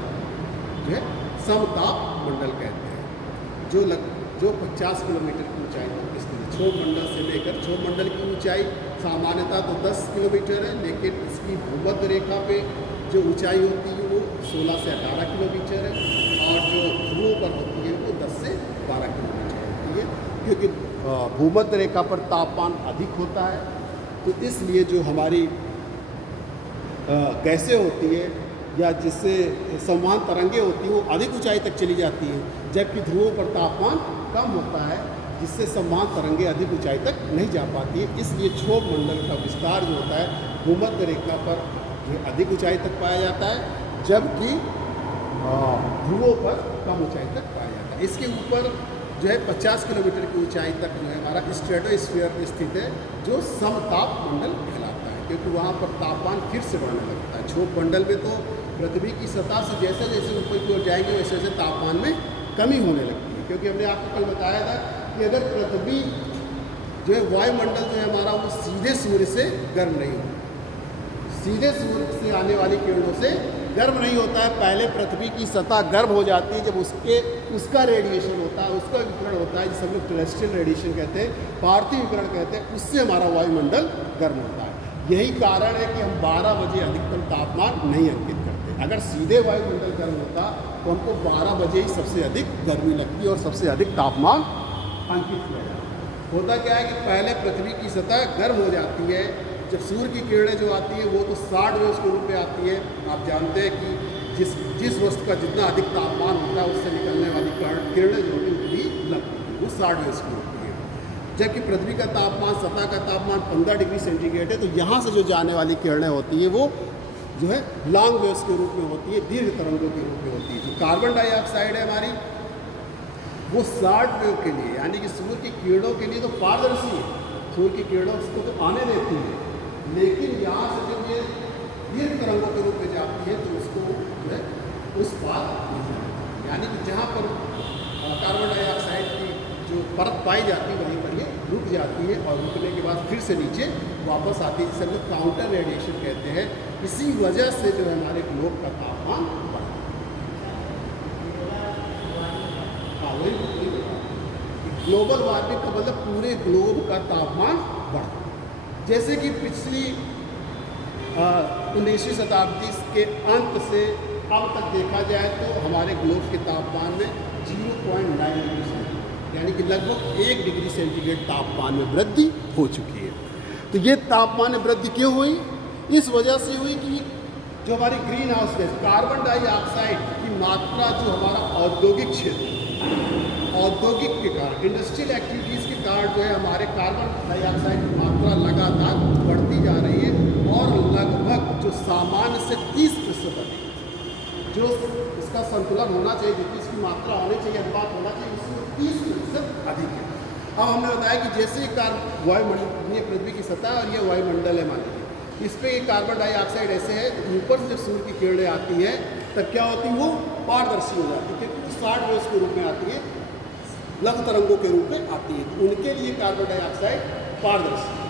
जो है समताप मंडल कहते हैं, जो 50 किलोमीटर की ऊंचाई तक स्थित है। क्षोभमंडल से लेकर, क्षोभमंडल की ऊंचाई सामान्यतः तो 10 किलोमीटर है, लेकिन इसकी भूमध्य रेखा पे जो ऊंचाई होती है वो 16 से 18 किलोमीटर है, और जो ध्रुवों पर होती है वो 10 से 12 किलोमीटर होती है, क्योंकि भूमध्य रेखा पर तापमान अधिक होता है। तो इसलिए जो हमारी गैसें होती है या जिससे संवहन तरंगें होती हैं वो अधिक ऊंचाई तक चली जाती हैं, जबकि ध्रुवों पर तापमान कम होता है, जिससे संवहन तरंगें अधिक ऊंचाई तक नहीं जा पाती है। इसलिए क्षोभमंडल का विस्तार जो होता है भूमध्य रेखा पर जो अधिक ऊंचाई तक पाया जाता है, जबकि ध्रुवों पर कम ऊंचाई तक पाया जाता है। इसके ऊपर जो है 50 किलोमीटर की ऊंचाई तक जो है हमारा स्ट्रेटोस्फीयर स्थित है, जो समताप मंडल कहलाता है, क्योंकि वहाँ पर तापमान फिर से बढ़ने लगता है। क्षोभमंडल में तो पृथ्वी की सतह से जैसे जैसे ऊपर की ओर जाएंगे वैसे वैसे तापमान में कमी होने लगती है, क्योंकि हमने आपको कल बताया था कि अगर पृथ्वी जो है वायुमंडल जो है हमारा वो सीधे सूर्य से गर्म नहीं होता, सीधे सूर्य से आने वाली किरणों से गर्म नहीं होता है। पहले पृथ्वी की सतह गर्म हो जाती है जब उसका रेडिएशन होता है, उसका विकिरण होता है, जिसे हम लोग टेरेस्ट्रियल रेडिएशन कहते हैं, पार्थिव विकिरण कहते हैं, उससे हमारा वायुमंडल गर्म होता है। यही कारण है कि हम 12 बजे अधिकतम तापमान नहीं अंकित करते। अगर सीधे वायुमंडल गर्म होता तो हमको 12 बजे ही सबसे अधिक गर्मी लगती और सबसे अधिक तापमान अंकित किया जाता। होता क्या है कि पहले पृथ्वी की सतह गर्म हो जाती है, जब सूर्य की किरणें जो आती है वो तो 60 वेव्स के रूप में आती है। आप जानते हैं कि जिस वस्तु का जितना अधिक तापमान होता है उससे निकलने वाली किरणें जो होती है उतनी लगती है, वो 60 वेव्स की होती है। जबकि पृथ्वी का तापमान, सतह का तापमान 15 डिग्री सेंटीग्रेड है, तो यहाँ से जो जाने वाली किरणें होती है वो जो है लॉन्ग वेव्स के रूप में होती है, दीर्घ तरंगों के रूप में होती है। जो कार्बन डाइऑक्साइड है हमारी, वो 60 वेव के लिए, यानी कि सूर्य की किरणों के लिए तो पारदर्शी है, सूर्य की किरणों उसको तो आने देती है, लेकिन यहाँ से जब ये दीर्घ तरंगों के रूप में जाती है तो उसको जो है उस पार नहीं जाती, यानी कि जहाँ पर कार्बन डाइऑक्साइड की जो परत पाई जाती है वहीं पर ये रुक जाती है, और रुकने के बाद फिर से नीचे वापस आती है, जिसे हम लोग काउंटर रेडिएशन कहते हैं। इसी वजह से जो है हमारे ग्लोब का तापमान बढ़ता है। ग्लोबल वार्मिंग का मतलब पूरे ग्लोब का तापमान बढ़ता है। जैसे कि पिछली 19वीं शताब्दी के अंत से अब तक देखा जाए तो हमारे ग्लोब के तापमान में 0.9 डिग्री सेंटीग्रेड, यानी कि लगभग 1 डिग्री सेंटीग्रेड तापमान में वृद्धि हो चुकी है। तो ये तापमान में वृद्धि क्यों हुई? इस वजह से हुई कि जो हमारी green house gas carbon dioxide की मात्रा जो हमारा औद्योगिक क्षेत्र, औद्योगिक के कारण, इंडस्ट्रियल एक्टिविटीज़ के कारण जो है हमारे कार्बन डाइऑक्साइड की मात्रा लगातार बढ़ती जा रही है, और लगभग जो सामान्य से 30% अधिक जो इसका संतुलन होना चाहिए, जितनी इसकी मात्रा होनी चाहिए, अनुपात होना चाहिए, उससे 30% अधिक है। अब हमने बताया कि जैसे ही वायुमंडल, ये पृथ्वी की सतह और ये वायुमंडल है, मान लीजिए इस पर कार्बन डाइऑक्साइड ऐसे है, ऊपर से जब सूर्य की किरणें आती हैं तब क्या होती है, वो पारदर्शी हो जाती है, क्योंकि वो 60 वेव्स के रूप में आती है, लघु तरंगों के रूप में आती है, तो उनके लिए कार्बन डाइऑक्साइड पारदर्शी है।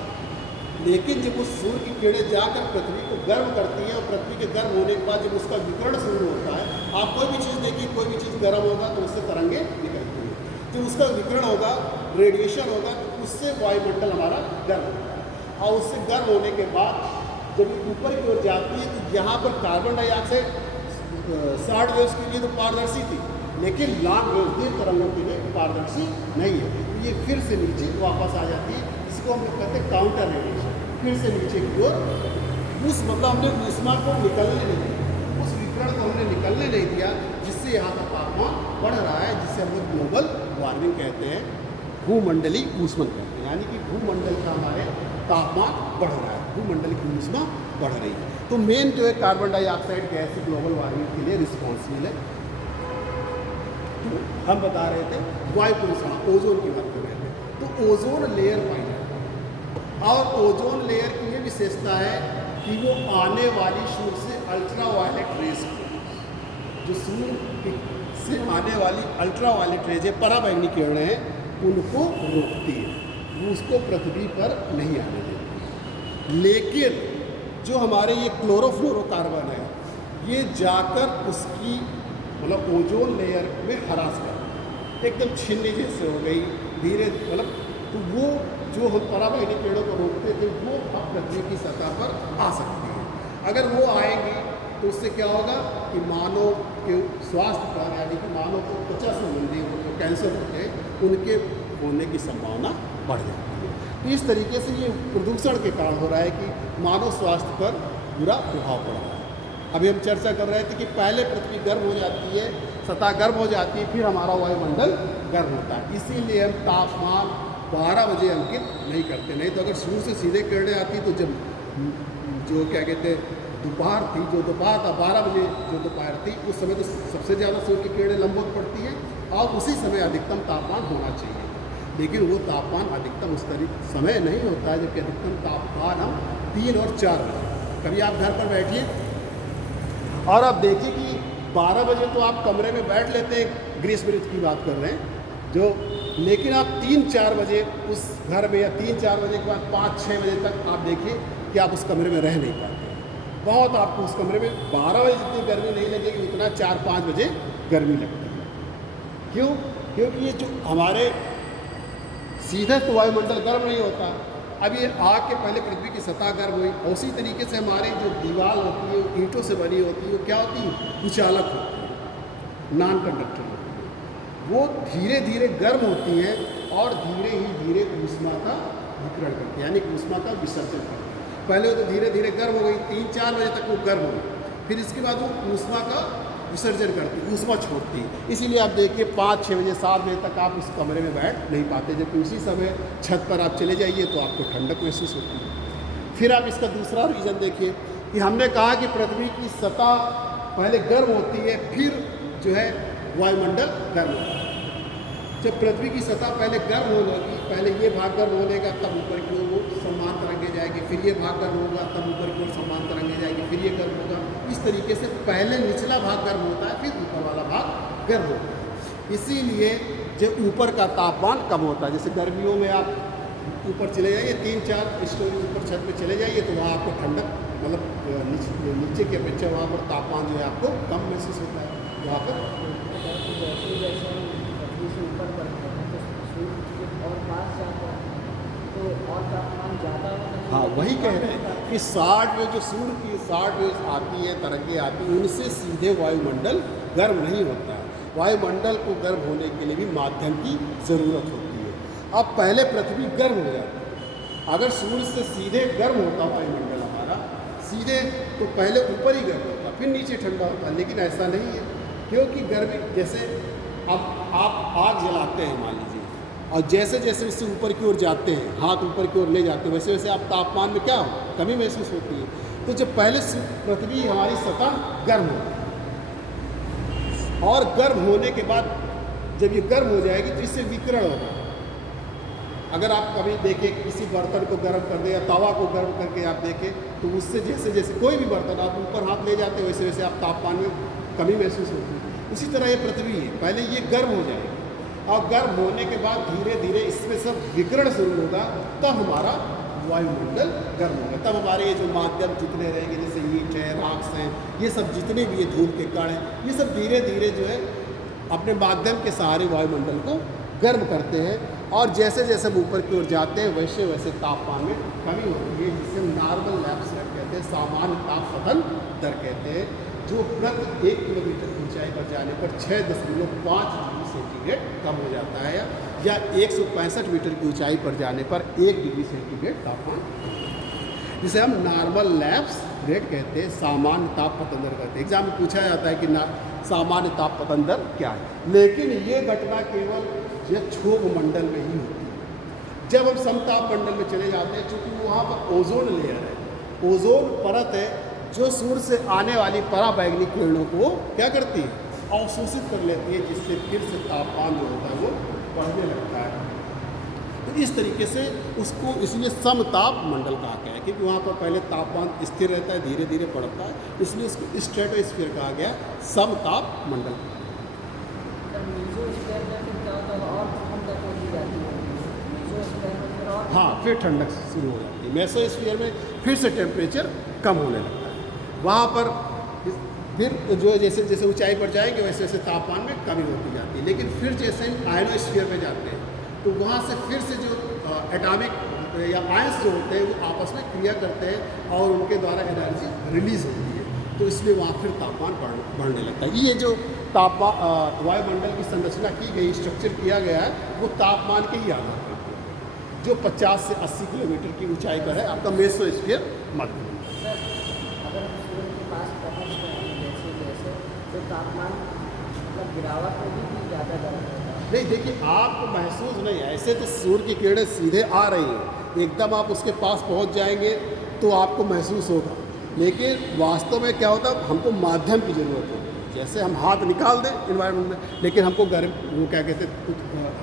लेकिन जब वो सूर्य की किरणें जाकर पृथ्वी को गर्म करती हैं, और पृथ्वी के गर्म होने के बाद जब उसका विकिरण शुरू होता है, आप कोई भी चीज़ देखिए, कोई भी चीज़ गर्म होगा तो उससे तरंगें निकलती हैं, तो उसका विकिरण होगा, रेडिएशन होगा, तो उससे वायुमंडल हमारा गर्म होता है। और उससे गर्म होने के बाद जब ये ऊपर की ओर जाती है तो यहाँ पर कार्बन डाइऑक्साइड शॉर्ट वेव्स के लिए तो पारदर्शी थी, लेकिन लॉन्ग वेव दीर्घ तरंगों के लिए पारदर्शी नहीं है। तो ये फिर से नीचे वापस आ जाती है, इसको हम लोग कहते हैं काउंटर रेडिएशन। फिर से नीचे की ओर उस मतलब हमने ऊष्मा को निकलने नहीं दिया, उस विकिरण को हमने निकलने नहीं दिया, जिससे यहाँ का तापमान बढ़ रहा है, जिससे हम लोग ग्लोबल वार्मिंग कहते हैं, भूमंडलीय ऊष्मन कहते हैं। यानी कि भूमंडल का हमारे तापमान बढ़ रहा है, भूमंडल की ऊष्मा बढ़ रही है। तो मेन जो है carbon dioxide gas global warming के लिए रिस्पॉन्सिबल है। तो हम बता रहे थे वायु प्रदूषण, ओजोन की बात कर रहे थे। तो ओजोन लेयर पाई जाती है और ओजोन लेयर की ये विशेषता है कि वो आने वाली सूर्य से अल्ट्रा वायलेट रेज, जो सूर्य से आने वाली अल्ट्रा वायलेट रेज है, पराबैंगनी किरणें हैं, उनको रोकती है, वो उसको पृथ्वी पर नहीं आने देती। लेकिन जो हमारे ये क्लोरोफ्लोरोकार्बन है, ये जाकर उसकी मतलब ओजोन लेयर में हरास कर एकदम छीनने जैसे हो गई धीरे, मतलब तो वो जो हम पराबैंगनी किरणों को रोकते थे वो अब पृथ्वी की सतह पर आ सकती है। अगर वो आएंगी तो उससे क्या होगा कि मानव के स्वास्थ्य पर, यानी कि मानव को त्वचा संबंधी जो कैंसर होते हैं उनके होने की संभावना बढ़ जाती है। तो इस तरीके से ये प्रदूषण के कारण हो रहा है कि मानव स्वास्थ्य पर बुरा प्रभाव पड़ रहा है। अभी हम चर्चा कर रहे थे कि पहले पृथ्वी गर्म हो जाती है, सतह गर्म हो जाती है, फिर हमारा वायुमंडल गर्म होता है। इसीलिए हम तापमान 12 बजे अंकित नहीं करते, नहीं तो अगर सूर्य से सीधे किरणें आती तो जब जो क्या कहते हैं दोपहर थी, जो दोपहर था 12 बजे जो दोपहर थी, उस समय तो सबसे ज़्यादा सूर्य की किरणें लंबवत पड़ती हैं और उसी समय अधिकतम तापमान होना चाहिए। लेकिन वो तापमान अधिकतम उस तरीके समय नहीं होता है, जबकि अधिकतम तापमान हम 3 और 4 बजे। कभी आप घर पर बैठिए और आप देखिए कि 12 बजे तो आप कमरे में बैठ लेते हैं, ग्रीष्म ऋतु की बात कर रहे हैं जो, लेकिन आप 3-4 बजे उस घर में, या 3-4 बजे के बाद 5-6 बजे तक आप देखिए कि आप उस कमरे में रह नहीं पाते। बहुत आपको उस कमरे में 12 बजे जितनी गर्मी नहीं लगेगी, उतना 4-5 बजे गर्मी लगती है। क्यों? क्योंकि ये जो हमारे सीधे तो वायुमंडल गर्म नहीं होता, अब ये आग के पहले पृथ्वी की सतह गर्म हुई, और उसी तरीके से हमारी जो दीवार होती है वो ईंटों से बनी होती है, वो क्या होती है, कुचालक होती है, नॉन कंडक्टर होती है, वो धीरे धीरे गर्म होती है और धीरे ही धीरे ऊष्मा का विकिरण करती है, यानी कि ऊष्मा का विसर्जन करती है। पहले वो तो धीरे धीरे गर्म हो गई, 3-4 बजे तक वो गर्म हो गई, फिर इसके बाद वो ऊष्मा का विसर्जन करती है, ऊष्मा छोड़ती है। इसीलिए आप देखिए 5-6 बजे 7 बजे तक आप उस कमरे में बैठ नहीं पाते, जबकि उसी समय छत पर आप चले जाइए तो आपको ठंडक महसूस होती है। फिर आप इसका दूसरा रीज़न देखिए कि हमने कहा कि पृथ्वी की सतह पहले गर्म होती है, फिर जो है वायुमंडल गर्म होता है। जब पृथ्वी की सतह पहले गर्म होगी, पहले ये भाग गर्म होनेगा, तब ऊपर की ओर वो समान तरंगे जाएगी, फिर ये भाग गर्म होगा, तब ऊपर की ओर समान तरंगे जाएगी, फिर ये गर्म होगा। इस तरीके से पहले निचला भाग गर्म होता है, फिर ऊपर वाला भाग गर्म होता है। इसीलिए जब ऊपर का तापमान कम होता है, जैसे गर्मियों में आप ऊपर चले जाइए, 3-4 स्टोरी ऊपर छत में चले जाइए, तो वहाँ आपको ठंडक मतलब नीचे की अपेक्षा वहाँ पर तापमान जो है आपको कम महसूस होता है। वहाँ पर ऊपर बढ़ते हैं तो सूर्य और पास जाता है तो और तापमान ज़्यादा होता है। हाँ, वही कह रहे हैं कि 60 में जो सूर्य की 60 वेव आती है, तरंगे आती हैं, उनसे सीधे वायुमंडल गर्म नहीं होता है। वायुमंडल को गर्म होने के लिए भी माध्यम की ज़रूरत होती है। अब पहले पृथ्वी गर्म हो जाती है, अगर सूर्य से सीधे गर्म होता वायुमंडल हमारा सीधे, तो पहले ऊपर ही गर्म होता, फिर नीचे ठंडा होता, लेकिन ऐसा नहीं है। क्योंकि गर्मी, जैसे अब आप आग जलाते हैं मान लीजिए, और जैसे जैसे उससे ऊपर की ओर जाते हैं, हाथ ऊपर की ओर ले जाते हैं, वैसे वैसे आप तापमान में क्या हो, कमी महसूस होती है। तो जब पहले पृथ्वी हमारी सतह गर्म होती है, और गर्म होने के बाद जब ये गर्म हो जाएगी तो इससे विकिरण होगा। अगर आप कभी देखें किसी बर्तन को गर्म कर दे या तवा को गर्म करके आप देखें, तो उससे जैसे जैसे कोई भी बर्तन आप ऊपर हाथ ले जाते हैं, वैसे वैसे आप तापमान में कमी महसूस होती है। उसी तरह ये पृथ्वी है, पहले ये गर्म हो जाएगी, और गर्म होने के बाद धीरे धीरे इसमें सब विकिरण शुरू होगा, तब हमारा वायुमंडल गर्म होगा। तब हमारे ये जो माध्यम जितने रहेंगे, जैसे ईंट है, राख हैं, ये सब जितने भी ये धूल के कण हैं, ये सब धीरे धीरे जो है अपने माध्यम के सहारे वायुमंडल को गर्म करते हैं, और जैसे जैसे हम ऊपर की ओर जाते हैं वैसे वैसे तापमान में कमी होती है, जिसे हम नॉर्मल लैप्स रेट कहते हैं, सामान्य ताप पतन दर कहते हैं, जो प्रति 1 किलोमीटर की ऊंचाई पर जाने पर 6.5 डिग्री सेंटीग्रेड कम हो जाता है, या 165 मीटर की ऊंचाई पर जाने पर 1 डिग्री सेंटीग्रेड तापमान, जिसे हम नॉर्मल लैप्स रेट कहते हैं, सामान्य ताप पतन दर कहते हैं। एग्जाम में पूछा जाता है कि सामान्य ताप पतन दर क्या है, लेकिन ये घटना केवल यह क्षोभ मंडल में ही होती है। जब हम समताप मंडल में चले जाते हैं, चूँकि वहाँ पर ओजोन लेयर है, ओजोन परत है, जो सूर्य से आने वाली पराबैंगनी किरणों को क्या करती है, अवशोषित कर लेती है, जिससे फिर से तापमान जो होता है वो बढ़ने लगता है। तो इस तरीके से उसको इसलिए समताप मंडल कहा गया है, क्योंकि वहाँ पर पहले तापमान स्थिर रहता है, धीरे धीरे बढ़ता है, इसलिए इसको स्ट्रेटोस्फीयर कहा गया, समताप मंडल। हाँ, फिर ठंडक शुरू हो जाती है। मेसोस्फीयर में फिर से टेम्परेचर कम होने लगता है। वहाँ पर फिर जो जैसे जैसे ऊंचाई पर जाएंगे वैसे वैसे तापमान में कमी होती जाती है। लेकिन फिर जैसे हम आयनोस्फीयर में जाते हैं तो वहाँ से फिर से जो एटॉमिक या आयंस जो होते हैं वो आपस में क्रिया करते हैं और उनके द्वारा एनर्जी रिलीज होती है, तो इसलिए वहाँ फिर तापमान बढ़ने लगता है। ये जो वायुमंडल की संरचना की गई, स्ट्रक्चर किया गया है, वो तापमान के ही आधार पर जो 50 से 80 किलोमीटर की ऊंचाई पर है, आपका मेसोस्फीयर मध्य। अगर हम सूर्य के पास पहुँच गए हैं जैसे जैसे तो तापमान मतलब गिरावट होगी कि ज़्यादा गर्म होगा? नहीं, देखिए आपको महसूस नहीं है, ऐसे तो सूर्य की किरणें सीधे आ रही हैं, एकदम आप उसके पास पहुंच जाएंगे तो आपको महसूस होगा, लेकिन वास्तव में क्या होता है, हमको माध्यम की ज़रूरत होती है। जैसे हम हाथ निकाल दें इन्वायरमेंट में, लेकिन हमको गर्म वो क्या कहते हैं,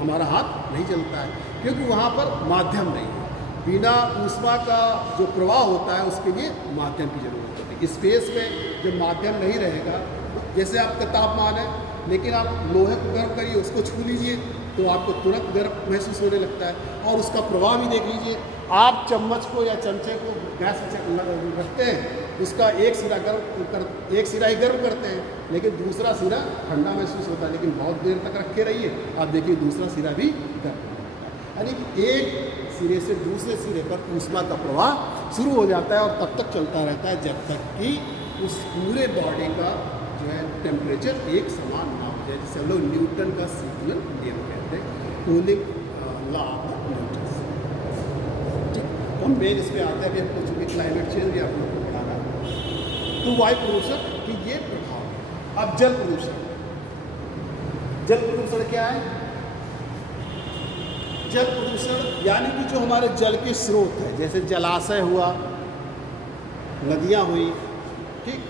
हमारा हाथ नहीं चलता है, क्योंकि वहाँ पर माध्यम नहीं है। बिना ऊष्मा का जो प्रवाह होता है उसके लिए माध्यम की ज़रूरत होती है। स्पेस में जब माध्यम नहीं रहेगा, जैसे आपका तापमान है, लेकिन आप लोहे को गर्म करिए, उसको छू लीजिए तो आपको तुरंत गर्म महसूस होने लगता है, और उसका प्रवाह भी देख लीजिए। आप चम्मच को या चमचे को गैस में रखते हैं, उसका एक सिरा ही गर्म करते हैं, लेकिन दूसरा सिरा ठंडा महसूस होता है, लेकिन बहुत देर तक रखे रहिए, आप देखिए दूसरा सिरा भी गर्म होता है। यानी कि एक सिरे से दूसरे सिरे पर ऊष्मा का प्रवाह शुरू हो जाता है और तब तक चलता रहता है जब तक कि उस पूरे बॉडी का जो है टेम्परेचर एक समान ना हो जाए, जिसे हम लोग न्यूटन का सीजनल नियम कहते हैं, कूलिंग लॉ ऑफ न्यूटन। ठीक, तो हम मेन इसमें आते हैं, अभी हमको चूँकि क्लाइमेट चेंज भी आप लोग को पढ़ाना है, तो वायु प्रदूषण की ये प्रभाव है। अब जल प्रदूषण, जल प्रदूषण क्या है? जल प्रदूषण यानी कि जो हमारे जल के स्रोत है, जैसे जलाशय हुआ, नदियाँ हुई, ठीक,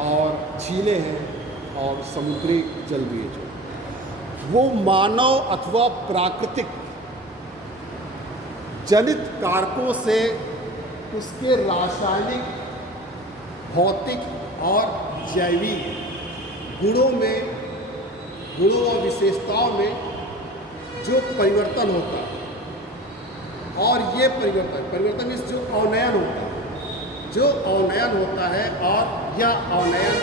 और झीलें हैं और समुद्री जल भी है, जो वो मानव अथवा प्राकृतिक जनित कारकों से उसके रासायनिक, भौतिक और जैविक गुणों और विशेषताओं में जो परिवर्तन होता है, और ये परिवर्तन इस जो अवनयन होता है, और यह अवनयन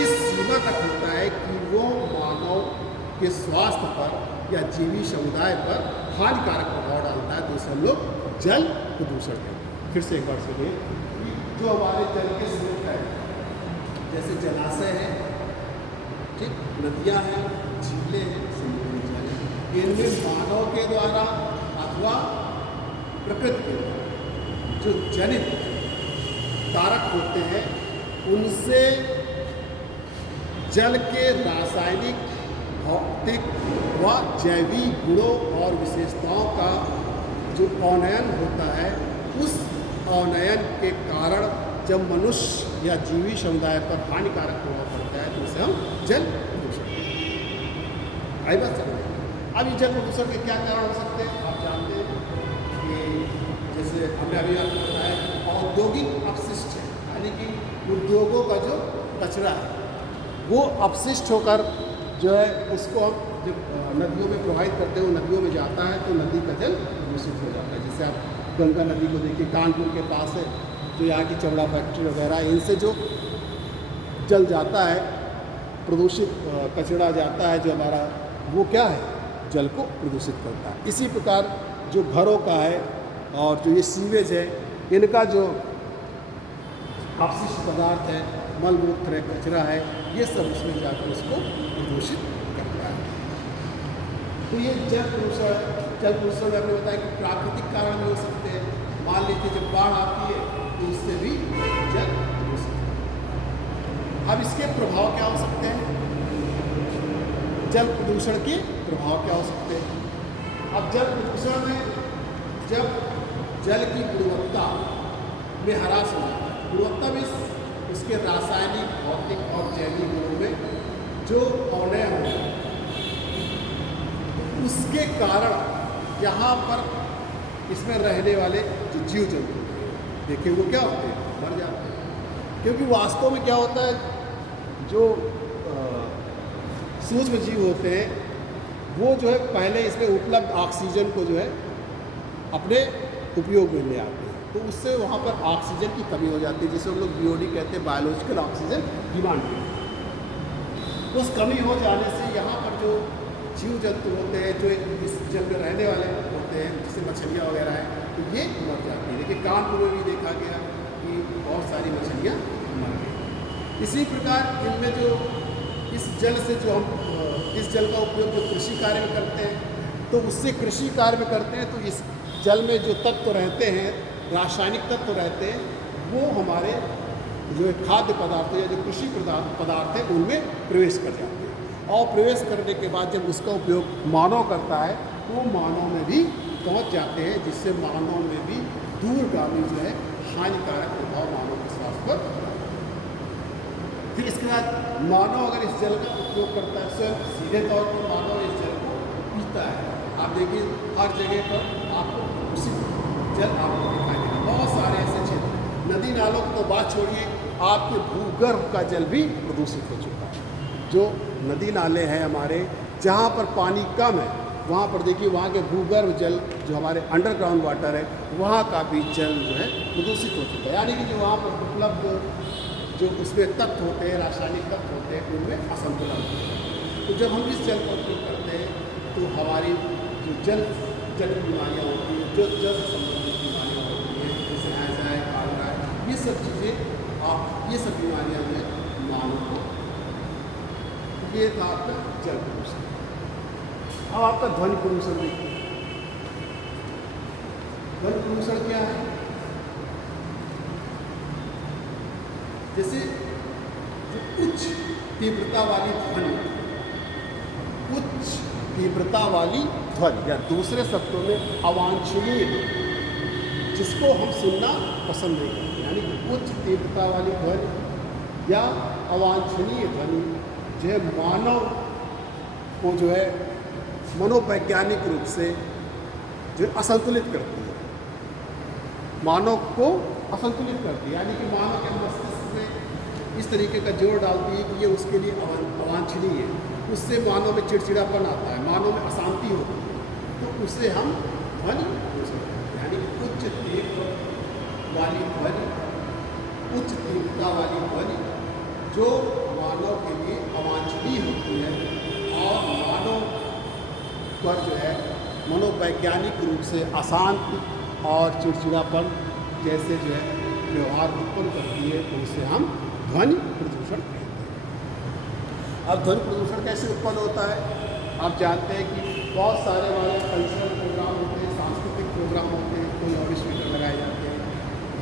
इस सीमा तक होता है कि वो मानव के स्वास्थ्य पर या जीवी समुदाय पर हानिकारक प्रभाव डालता है, तो उसे हम लोग जल प्रदूषण कहते हैं। फिर से एक बार सुनिए, जो हमारे जल के स्रोत है, जैसे जलाशय है, ठीक, नदियाँ हैं, झीलें हैं, समुद्री जल है, इनमें मानव के द्वारा अथवा प्रकृति के द्वारा जो जनित कारक होते हैं, उनसे जल के रासायनिक, भौतिक व जैविक गुणों और विशेषताओं का जो अवनयन होता है, उस अवनयन के कारण जब मनुष्य या जीवी समुदाय पर हानिकारक प्रभाव पड़ता है, तो उसे हम जल प्रदूषण आई बात समझ। अब ये जल प्रदूषण के क्या कारण हो सकते हैं? आप जानते हैं कि जैसे हमने अभी आपको बताया, औद्योगिक अपशिष्ट है, यानी कि उद्योगों का जो कचरा है वो अपशिष्ट होकर जो है उसको हम जब नदियों में प्रवाहित करते हैं, वो नदियों में जाता है तो नदी का जल दूषित हो जाता है। जैसे आप गंगा नदी को देखिए, कानपुर के पास है, जो यहाँ की चमड़ा फैक्ट्री वगैरह, इनसे जो जल जाता है, प्रदूषित कचरा जाता है जो हमारा, वो क्या है, जल को प्रदूषित करता है। इसी प्रकार जो घरों का है और जो ये सीवेज है, इनका जो अपशिष्ट पदार्थ है, मल मूत्र है, कचरा है, ये सब इसमें जाकर उसको प्रदूषित करता है। तो ये जल प्रदूषण में आपने बताया कि प्राकृतिक कारण भी हो सकते हैं। मान लीजिए जब बाढ़ आती है तो उससे भी जल प्रदूषित है। अब इसके प्रभाव क्या हो सकते हैं? जल प्रदूषण के प्रभाव क्या हो सकते हैं? अब जल प्रदूषण में जब जल की गुणवत्ता में ह्रास हो जाता है, गुणवत्ता में उसके रासायनिक, भौतिक और जैविक गुणों में जो अवनय हो जाता है, उसके कारण यहाँ पर इसमें रहने वाले जो जीव जंतु देखिए वो क्या होते हैं, मर जाते हैं। क्योंकि वास्तव में क्या होता है, जो सूक्ष्म जीव होते हैं वो जो है पहले इसमें उपलब्ध ऑक्सीजन को जो है अपने उपयोग में ले आते हैं, तो उससे वहाँ पर ऑक्सीजन की कमी हो जाती है, जिसे हम लोग बीओडी कहते हैं, बायोलॉजिकल ऑक्सीजन डिमांड। उस कमी हो जाने से यहाँ पर जो जीव जंतु होते हैं, जो इस जल में रहने वाले होते हैं, जैसे मछलियाँ वगैरह हैं, तो ये मर जाती है। देखिए कानपुर में भी देखा गया कि बहुत सारी मछलियाँ मर गई। इसी प्रकार इनमें जो इस जल से जो हम इस जल का उपयोग जो कृषि कार्य में करते हैं, तो उससे कृषि कार्य में करते हैं तो इस जल में जो तत्व रहते हैं, रासायनिक तत्व रहते हैं, वो हमारे जो खाद्य पदार्थ या जो कृषि पदार्थ है उनमें प्रवेश कर जाते हैं। और प्रवेश करने के बाद जब उसका उपयोग मानव करता है तो वो मानव में भी पहुंच जाते हैं, जिससे मानव में भी दूरगामी जो है हानिकारक प्रभाव मानव के स्वास्थ्य पर पड़ता है। फिर इसके बाद मानव अगर इस जल का उपयोग करता है, स्वयं सीधे तौर पर मानव इस जल को पीता है। आप देखिए हर जगह पर आपको उसी जल आपको दिखाई देगा। बहुत सारे ऐसे क्षेत्र, नदी नालों की तो बात छोड़िए, आपके भूगर्भ का जल भी प्रदूषित हो चुका है। जो नदी नाले हैं हमारे, जहाँ पर पानी कम है, वहाँ पर देखिए वहाँ के भूगर्भ जल जो हमारे अंडरग्राउंड वाटर है, वहाँ का भी जल जो है प्रदूषित हो चुका है। यानी कि जो वहाँ पर उपलब्ध जो उसमें तत्व होते हैं, रासायनिक तत्व होते हैं, उनमें असंतुलन होता है। तो जब हम इस जल का उपयोग करते हैं तो हमारी जो जल बीमारियाँ होती हैं, जो जल से संबंधित बीमारियाँ होती हैं, जैसे हैजा है, कालरा है, ये सब चीज़ें ये सब बीमारियाँ जो है मानव को। ये था आपका जल प्रदूषण। अब आपका ध्वनि प्रदूषण देखिए। ध्वनि प्रदूषण क्या है? जैसे जो उच्च तीव्रता वाली ध्वनि, उच्च तीव्रता वाली ध्वनि या दूसरे शब्दों में अवांछनीय, जिसको हम सुनना पसंद नहीं करते, यानी कि उच्च तीव्रता वाली ध्वनि या अवांछनीय ध्वनि जो है मानव को जो है मनोवैज्ञानिक रूप से जो असंतुलित करती है, मानव को असंतुलित करती है। यानी कि मानव के मस्तिष्क में इस तरीके का जोर डालती है कि ये उसके लिए अवांछनीय है, उससे मानव में चिड़चिड़ापन आता है, मानव में अशांति होती है, तो उससे हम ध्वनि प्रदूषण करते हैं। यानी उच्च तीव्र वाली ध्वनि, उच्च तीव्रता वाली ध्वनि जो मानव के लिए अवांछनीय होती है और मानव पर जो है मनोवैज्ञानिक रूप से अशांति और चिड़चिड़ापन जैसे जो है व्यवहार उत्पन्न करती है, तो उसे हम ध्वनि प्रदूषण कहते हैं। अब ध्वनि प्रदूषण कैसे उत्पन्न होता है? आप जानते हैं कि बहुत सारे हमारे कल्चरल प्रोग्राम होते हैं, सांस्कृतिक प्रोग्राम होते हैं, कोई लाउड स्पीकर लगाए जाते हैं,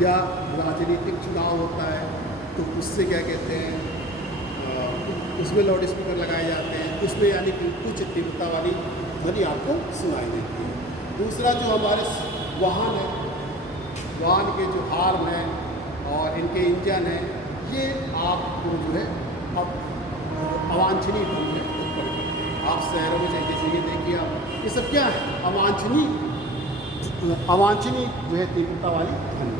या राजनीतिक चुनाव होता है तो उससे क्या कहते हैं, उसमें लाउड स्पीकर लगाए जाते हैं, उसमें यानी कि उच्च तीव्रता वाली ध्वनि आपको सुनाई देती है। दूसरा जो हमारे वाहन है, वाहन के जो हार्न हैं और इनके इंजन हैं, ये आपको जो है अब अवांछनीय ध्वनि में उत्पन्न करते हैं। आप शहरों में जैसे ये देखिए, आप ये सब क्या है, अवांछनीय जो है तीव्रता वाली ध्वनि।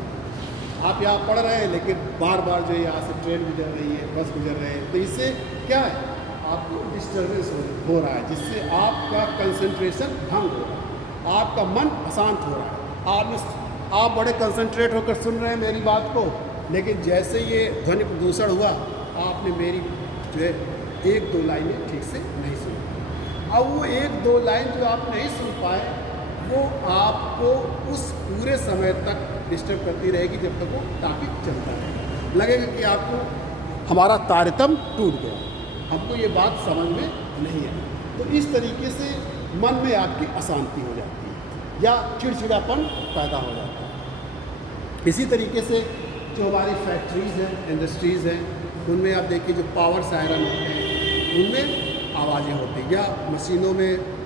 आप यहाँ पढ़ रहे हैं लेकिन बार बार जो है यहाँ से ट्रेन गुजर रही है, बस गुजर रहे हैं, तो इससे क्या है, आपको डिस्टर्बेंस हो रहा है, जिससे आपका कंसंट्रेशन भंग हो रहा है, आपका मन अशांत हो रहा है। आप बड़े कंसंट्रेट होकर सुन रहे हैं मेरी बात को, लेकिन जैसे ये ध्वनि प्रदूषण हुआ, आपने मेरी जो है एक दो लाइनें ठीक से नहीं सुनी। अब वो एक दो लाइन जो आप नहीं सुन पाए वो आपको उस पूरे समय तक डिस्टर्ब करती रहेगी जब तक वो टॉपिक चलता रहेगा। लगेगा कि आपको हमारा तारतम्य टूट गया, हमको ये बात समझ में नहीं आई। तो इस तरीके से मन में आपकी अशांति हो जाती है या चिड़चिड़ापन पैदा हो जाता है। इसी तरीके से जो हमारी फैक्ट्रीज़ हैं, इंडस्ट्रीज़ हैं, उनमें आप देखिए जो पावर सायरन होते हैं उनमें आवाज़ें होती हैं, या मशीनों में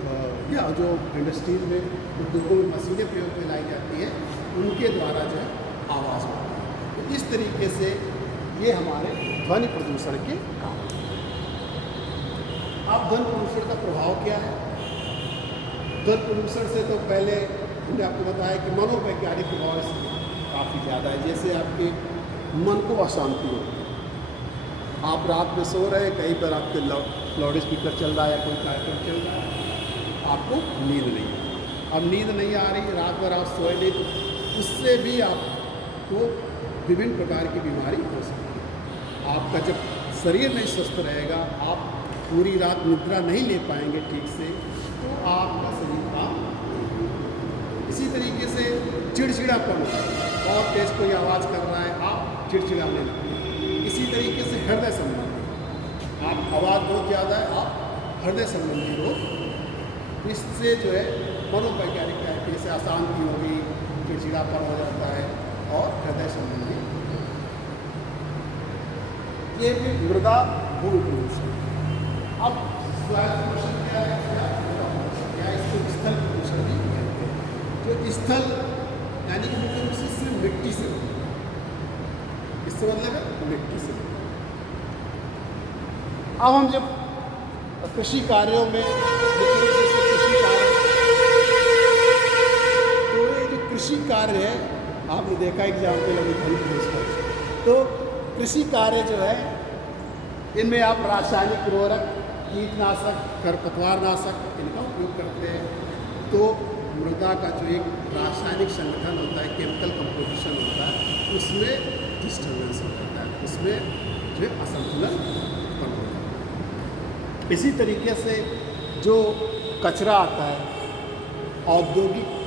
या जो इंडस्ट्रीज में उद्योगों में मशीनें प्रयोग में लाई जाती है उनके द्वारा जो है आवाज़ होती है। तो इस तरीके से ये हमारे ध्वनि प्रदूषण के कारण हैं। अब ध्वनि प्रदूषण का प्रभाव क्या है? ध्वनि प्रदूषण से तो पहले हमने आपको बताया कि मनोवैज्ञानिक प्रभाव इसमें काफ़ी ज़्यादा है। जैसे आपके मन को अशांति होती है, आप रात में सो रहे हैं, कहीं पर आपके लाउड स्पीकर चल रहा है या कोई कार्यक्रम चल रहा है, आपको नींद नहीं है। अब नींद नहीं आ रही, रात भर आप सोए नहीं, तो उससे भी आपको विभिन्न प्रकार की बीमारी हो सकती है। आपका जब शरीर नहीं स्वस्थ रहेगा, आप पूरी रात निद्रा नहीं ले पाएंगे ठीक से, तो आपका शरीर काम नहीं करेगा। इसी तरीके से चिड़चिड़ापन, बहुत तेज कोई आवाज़ कर रहा है, आप चिड़चिड़ाने लगते। इसी तरीके से हृदय संबंधी, आप आवाज़ बहुत ज़्यादा है, आप हृदय संबंधी रोग, इससे जो है मनोवैज्ञानिक है कि जैसे अशांति हो गई, चिड़चिड़ापन हो जाता है और हृदय संबंधी। ये भी मृदा भूमि प्रदूषण। अब सॉइल प्रदूषण क्या है, क्या इसको स्थल प्रदूषण भी कहते हैं। जो स्थल यानी कि मुख्य रूप से सिर्फ मिट्टी से, इससे मतलब है मिट्टी से। अब हम जब कृषि कार्यों में कृषि कार्य है, आपने देखा एग्जाम्पल अभी ध्वनि प्रदूषण। तो कृषि कार्य जो है इनमें आप रासायनिक उर्वरक, कीटनाशक, खरपतवारनाशक इनका उपयोग करते हैं। तो मृदा का जो एक रासायनिक संगठन होता है, केमिकल कंपोजिशन होता है, उसमें डिस्टर्बेंस हो जाता है, उसमें जो है असंतुलन उत्पन्न हो जाता है। इसी तरीके से जो कचरा आता है, औद्योगिक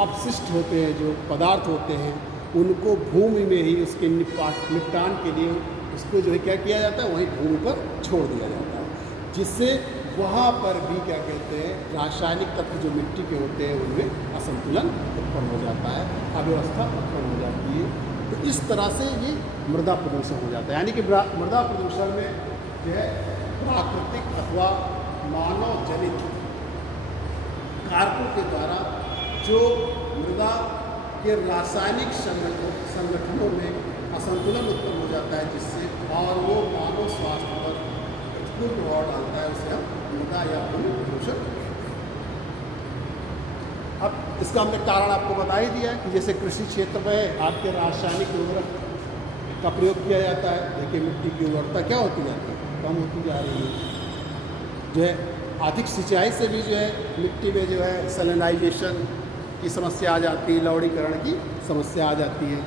अपशिष्ट होते हैं, जो पदार्थ होते हैं, उनको भूमि में ही उसके निपटान के लिए उसको जो है क्या किया जाता है, वहीं भूमि पर छोड़ दिया जाता है, जिससे वहाँ पर भी क्या कहते हैं रासायनिक तत्व जो मिट्टी के होते हैं उनमें असंतुलन उत्पन्न हो जाता है, अव्यवस्था उत्पन्न हो जाती है। तो इस तरह से ये मृदा प्रदूषण हो जाता है। यानी कि मृदा प्रदूषण में जो है प्राकृतिक अथवा मानव जनित कारकों के द्वारा जो मृदा के रासायनिक संगठनों में असंतुलन उत्पन्न हो जाता है, जिससे और वो मानव स्वास्थ्य पर प्रतिकूल प्रभाव डालता है, उसे हम मृदा या भूमि प्रदूषण कहते हैं। अब इसका हमने कारण आपको बता ही दिया है कि जैसे कृषि क्षेत्र में आपके रासायनिक उर्वरक का प्रयोग किया जाता है, देखिए मिट्टी की उर्वरता क्या होती जाती है, कम होती जा रही है। जो है अधिक सिंचाई से भी जो है मिट्टी में जो है सैलिनाइजेशन की समस्या आ जाती है, लवणीकरण की समस्या आ जाती है।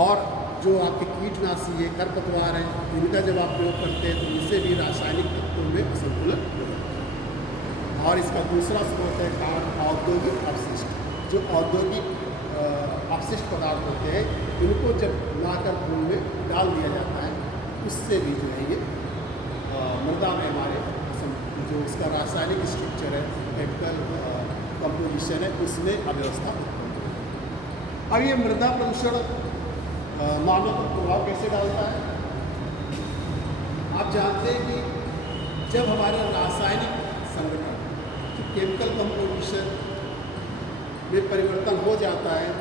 और जो आपके कीटनाशी है, खरपतवार है, इनका जब आप प्रयोग करते हैं तो इनसे भी रासायनिक तत्वों में असंतुलन हो जाता है। और इसका दूसरा स्रोत है कारण औद्योगिक अपशिष्ट। जो औद्योगिक अपशिष्ट पदार्थ होते हैं, इनको जब लाकर भूमि में डाल दिया जाता है, उससे भी जो है ये मृदा में हमारे जो इसका रासायनिक स्ट्रक्चर है, केमिकल कंपोजिशन है, उसमें अव्यवस्था उत्पन्न होती है। अब ये मृदा प्रदूषण मानव पर प्रभाव कैसे डालता है? आप जानते हैं कि जब हमारे रासायनिक संगठन जो केमिकल कंपोजिशन में परिवर्तन हो जाता है,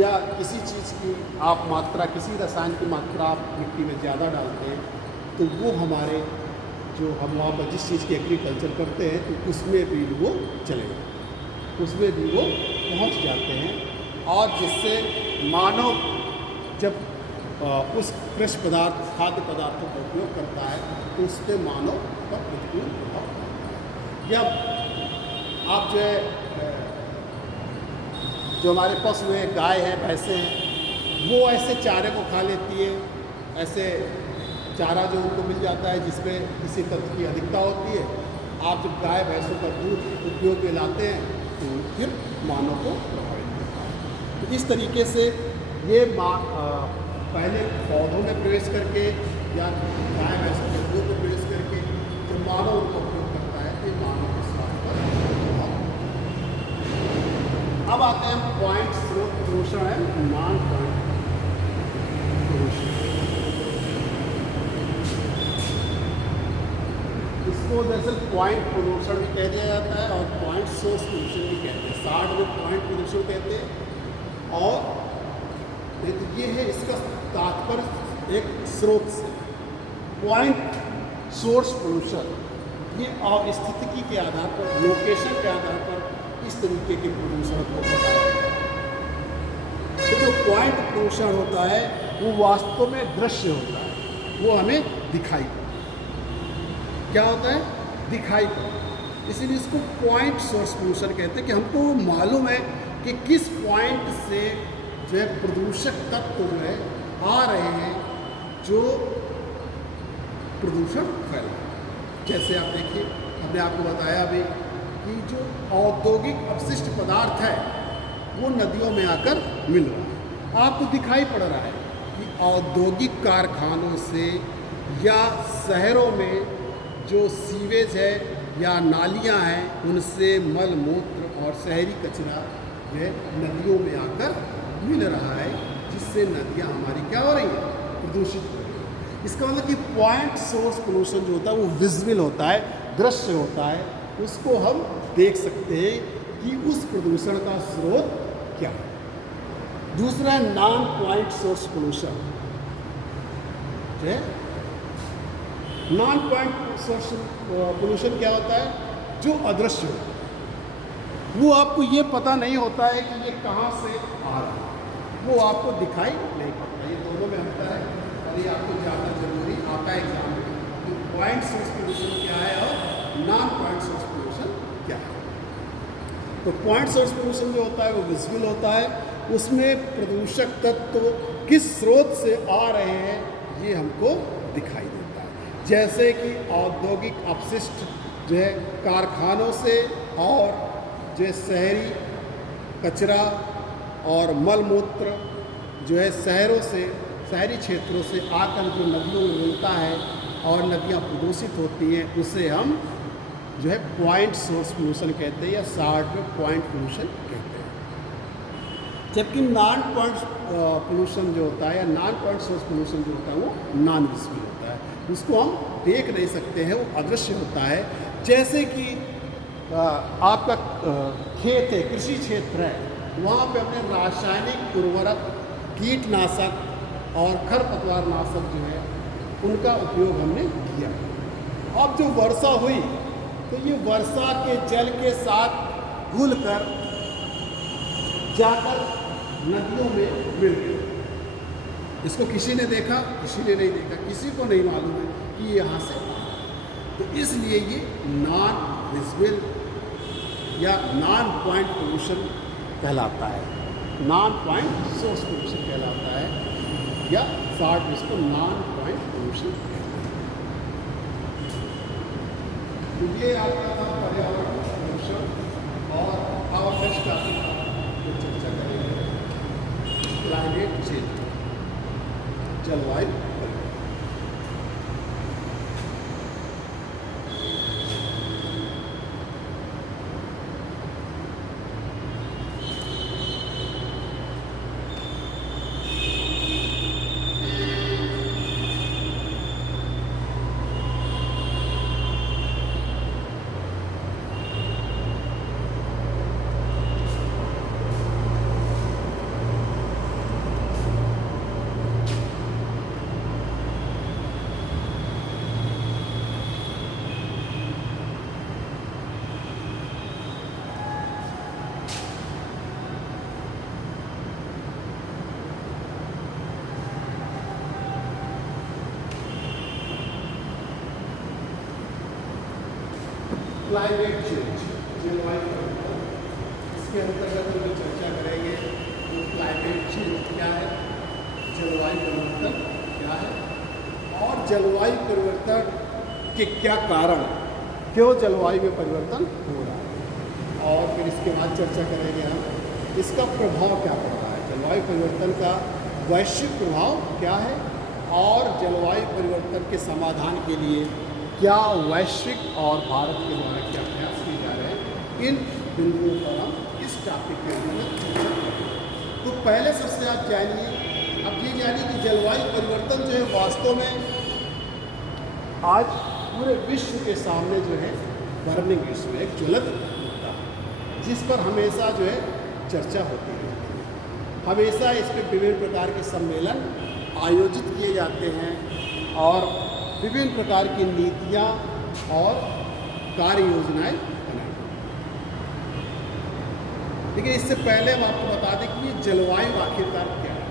या किसी चीज़ की आप मात्रा, किसी रसायन की मात्रा आप मिट्टी में ज़्यादा डालते हैं, तो वो हमारे जो हम वहाँ पर जिस चीज़ की एग्रीकल्चर करते हैं तो उसमें भी वो चले जाते हैं, उसमें भी वो पहुँच जाते हैं। और जिससे मानव जब उस कृषि पदार्थ, खाद्य पदार्थों का उपयोग करता है तो उस पर मानव का प्रतिकूल प्रभाव पड़ता है। या आप जो है जो हमारे पशु हैं, गाय है, भैंसें हैं, वो ऐसे चारे को खा लेती है, ऐसे चारा जो उनको मिल जाता है जिसमें किसी तत्व की अधिकता होती है, आप जब गाय भैंसों का दूध उपयोग में लाते हैं तो फिर मानव को प्रभावित करता है। तो इस तरीके से ये पहले पौधों में प्रवेश करके या गाय भैंसों के दूध में प्रवेश करके जब मानव उनका उपयोग करता है तो मानव के स्वास्थ्य पर प्रभाव। अब आते हैं पॉइंट स्रोत प्रदूषण है नॉन पॉइंट प्रदूषण। इसको दरअसल पॉइंट प्रदूषण भी कह दिया जाता है और पॉइंट सोर्स प्रदूषण भी कहते हैं। 60 में पॉइंट प्रदूषण कहते हैं और ये है इसका तात्पर्य एक स्रोत से। पॉइंट सोर्स पोल्यूशन ये स्थिति के आधार पर, लोकेशन के आधार पर इस तरीके के प्रदूषण को बताया। तो जो पॉइंट प्रदूषण होता है वो वास्तव में दृश्य होता है, वो हमें दिखाई पड़ता है। क्या होता है? दिखाई पड़ता है। इसीलिए इसको पॉइंट सोर्स पोल्यूशन कहते हैं कि हमको मालूम है कि किस पॉइंट से जो है प्रदूषक तत्व जो है आ रहे हैं जो प्रदूषण फैला। जैसे आप देखिए, हमने आपको बताया अभी कि जो औद्योगिक अपशिष्ट पदार्थ है वो नदियों में आकर मिल रहा है। आपको दिखाई पड़ रहा है कि औद्योगिक कारखानों से या शहरों में जो सीवेज है या नालियां हैं उनसे मल मूत्र और शहरी कचरा जो है नदियों में आकर मिल रहा है, जिससे नदियां हमारी क्या हो रही हैं? प्रदूषित हो रही हैं। इसका मतलब कि पॉइंट सोर्स पोल्यूशन जो होता है वो विजिबल होता है, दृश्य होता है, उसको हम देख सकते हैं कि उस प्रदूषण का स्रोत क्या है। दूसरा है non point source pollution. Non point source pollution क्या होता है? जो अदृश्य होता है, वो आपको ये पता नहीं होता है कि ये कहाँ से आ रहा है, वो आपको दिखाई नहीं पड़ता। ये दोनों में अंतर है और ये आपको जानना जरूरी आता है एग्जाम में। तो पॉइंट सोर्स पोल्यूशन क्या है और नॉन पॉइंट सोर्स पोल्यूशन क्या है? तो पॉइंट सोर्स पोल्यूशन जो होता है वो विजिबल होता है, उसमें प्रदूषक तत्व किस स्रोत से आ रहे हैं ये हमको दिखाई देता है। जैसे कि औद्योगिक अपशिष्ट जो है कारखानों से और जो शहरी कचरा और मल मूत्र जो है शहरों से, शहरी क्षेत्रों से आकर जो नदियों में मिलता है और नदियाँ प्रदूषित होती हैं, उसे हम जो है पॉइंट सोर्स पोल्यूशन कहते हैं या 60 में पॉइंट पोल्यूशन कहते हैं। जबकि नॉन पॉइंट पोल्यूशन जो होता है या नॉन पॉइंट सोर्स पोल्यूशन जो होता है वो नॉन विजिबल होता है, उसको हम देख नहीं सकते हैं, वो अदृश्य होता है। जैसे कि आपका खेत है, कृषि क्षेत्र है, वहाँ पे अपने रासायनिक उर्वरक, कीटनाशक और खरपतवारनाशक जो है उनका उपयोग हमने किया। अब जो वर्षा हुई तो ये वर्षा के जल के साथ घुलकर जाकर नदियों में मिल गए। इसको किसी ने देखा? किसी ने नहीं देखा, किसी को नहीं मालूम है कि ये यहाँ से आया। तो इसलिए ये नॉन विजिबल या नॉन पॉइंट पोल्यूशन कहलाता है, नॉन पॉइंट सोर्स पोल्यूशन कहलाता है या शॉर्ट में इसको नॉन पॉइंट पोल्यूशन कहते हैं। तो ये आपका था पर्यावरण पोल्यूशन और अब नेक्स्ट टॉपिक जो चर्चा करेंगे क्लाइमेट चेंज, जलवायु। क्लाइमेट चेंज, जलवायु परिवर्तन, इसके अंतर्गत हम चर्चा करेंगे कि क्लाइमेट चेंज क्या है, जलवायु परिवर्तन क्या है और जलवायु परिवर्तन के क्या कारण क्यों जलवायु में परिवर्तन हो रहा है, और फिर इसके बाद चर्चा करेंगे हम इसका प्रभाव क्या पड़ता है, जलवायु परिवर्तन का वैश्विक प्रभाव क्या है, और जलवायु परिवर्तन के समाधान के लिए क्या वैश्विक और भारत के द्वारा क्या प्रयास किए जा रहे हैं, इन बिंदुओं पर हम इस टॉपिक के अंदर चर्चा करेंगे। तो पहले सबसे आप जानिए, अब ये जानिए कि जलवायु परिवर्तन जो है वास्तव में आज पूरे विश्व के सामने जो है बर्निंग इशू है, एक ज्वलंत मुद्दा है जिस पर हमेशा जो है चर्चा होती है। हमेशा इस पर विभिन्न प्रकार के सम्मेलन आयोजित किए जाते हैं और विभिन्न प्रकार की नीतियाँ और कार्य योजनाएँ बनाई। लेकिन इससे पहले हम आपको बता दें कि ये जलवायु आखिरकार क्या है,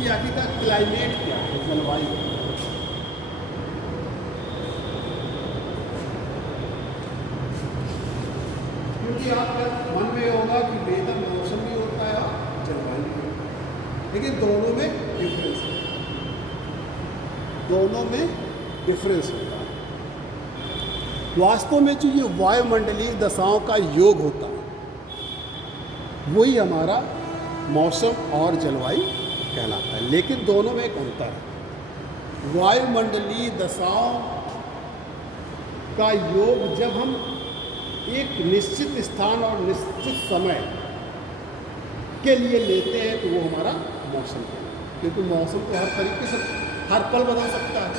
ये आखिरकार क्लाइमेट क्या है, जलवायु। क्योंकि आपके मन में होगा कि वेदर मौसम भी होता है और जलवायु भी होता है, लेकिन दोनों में डिफरेंस है, दोनों में डिफरेंस होता है। वास्तव में जो ये वायुमंडलीय दशाओं का योग होता है वही हमारा मौसम और जलवायु कहलाता है, लेकिन दोनों में एक अंतर है। वायुमंडलीय दशाओं का योग जब हम एक निश्चित स्थान और निश्चित समय के लिए लेते हैं तो वो हमारा मौसम है, क्योंकि मौसम को हर तरीके से हर पल बदल सकता है।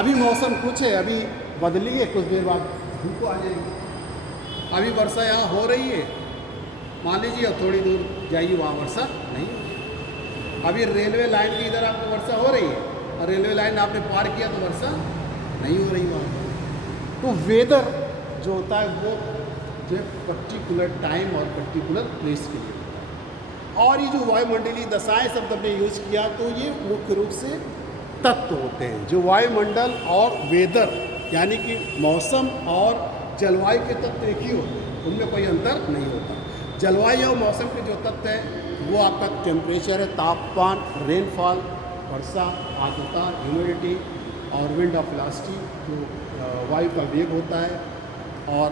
अभी मौसम कुछ है, अभी बदली है, कुछ देर बाद धूप आ जाएगी। अभी वर्षा यहाँ हो रही है, मान लीजिए, और थोड़ी दूर जाइए वहाँ वर्षा नहीं है। अभी रेलवे लाइन की इधर आपको वर्षा हो रही है और रेलवे लाइन आपने पार किया तो वर्षा नहीं हो रही वहाँ। तो वेदर जो होता है वो जो पर्टिकुलर टाइम और पर्टिकुलर प्लेस के लिए होता है। और ये जो वायुमंडलीय दशाएं शब्द हमने यूज किया तो ये मुख्य रूप से तत्व होते हैं जो वायुमंडल और वेदर यानी कि मौसम और जलवायु के तत्व एक ही होते हैं, उनमें कोई अंतर नहीं होता। जलवायु और मौसम के जो तत्व हैं वो आपका टेम्परेचर है, तापमान, रेनफॉल, वर्षा, आर्द्रता, ह्यूमिडिटी और विंड ऑफ वेलोसिटी जो वायु का वेग होता है, और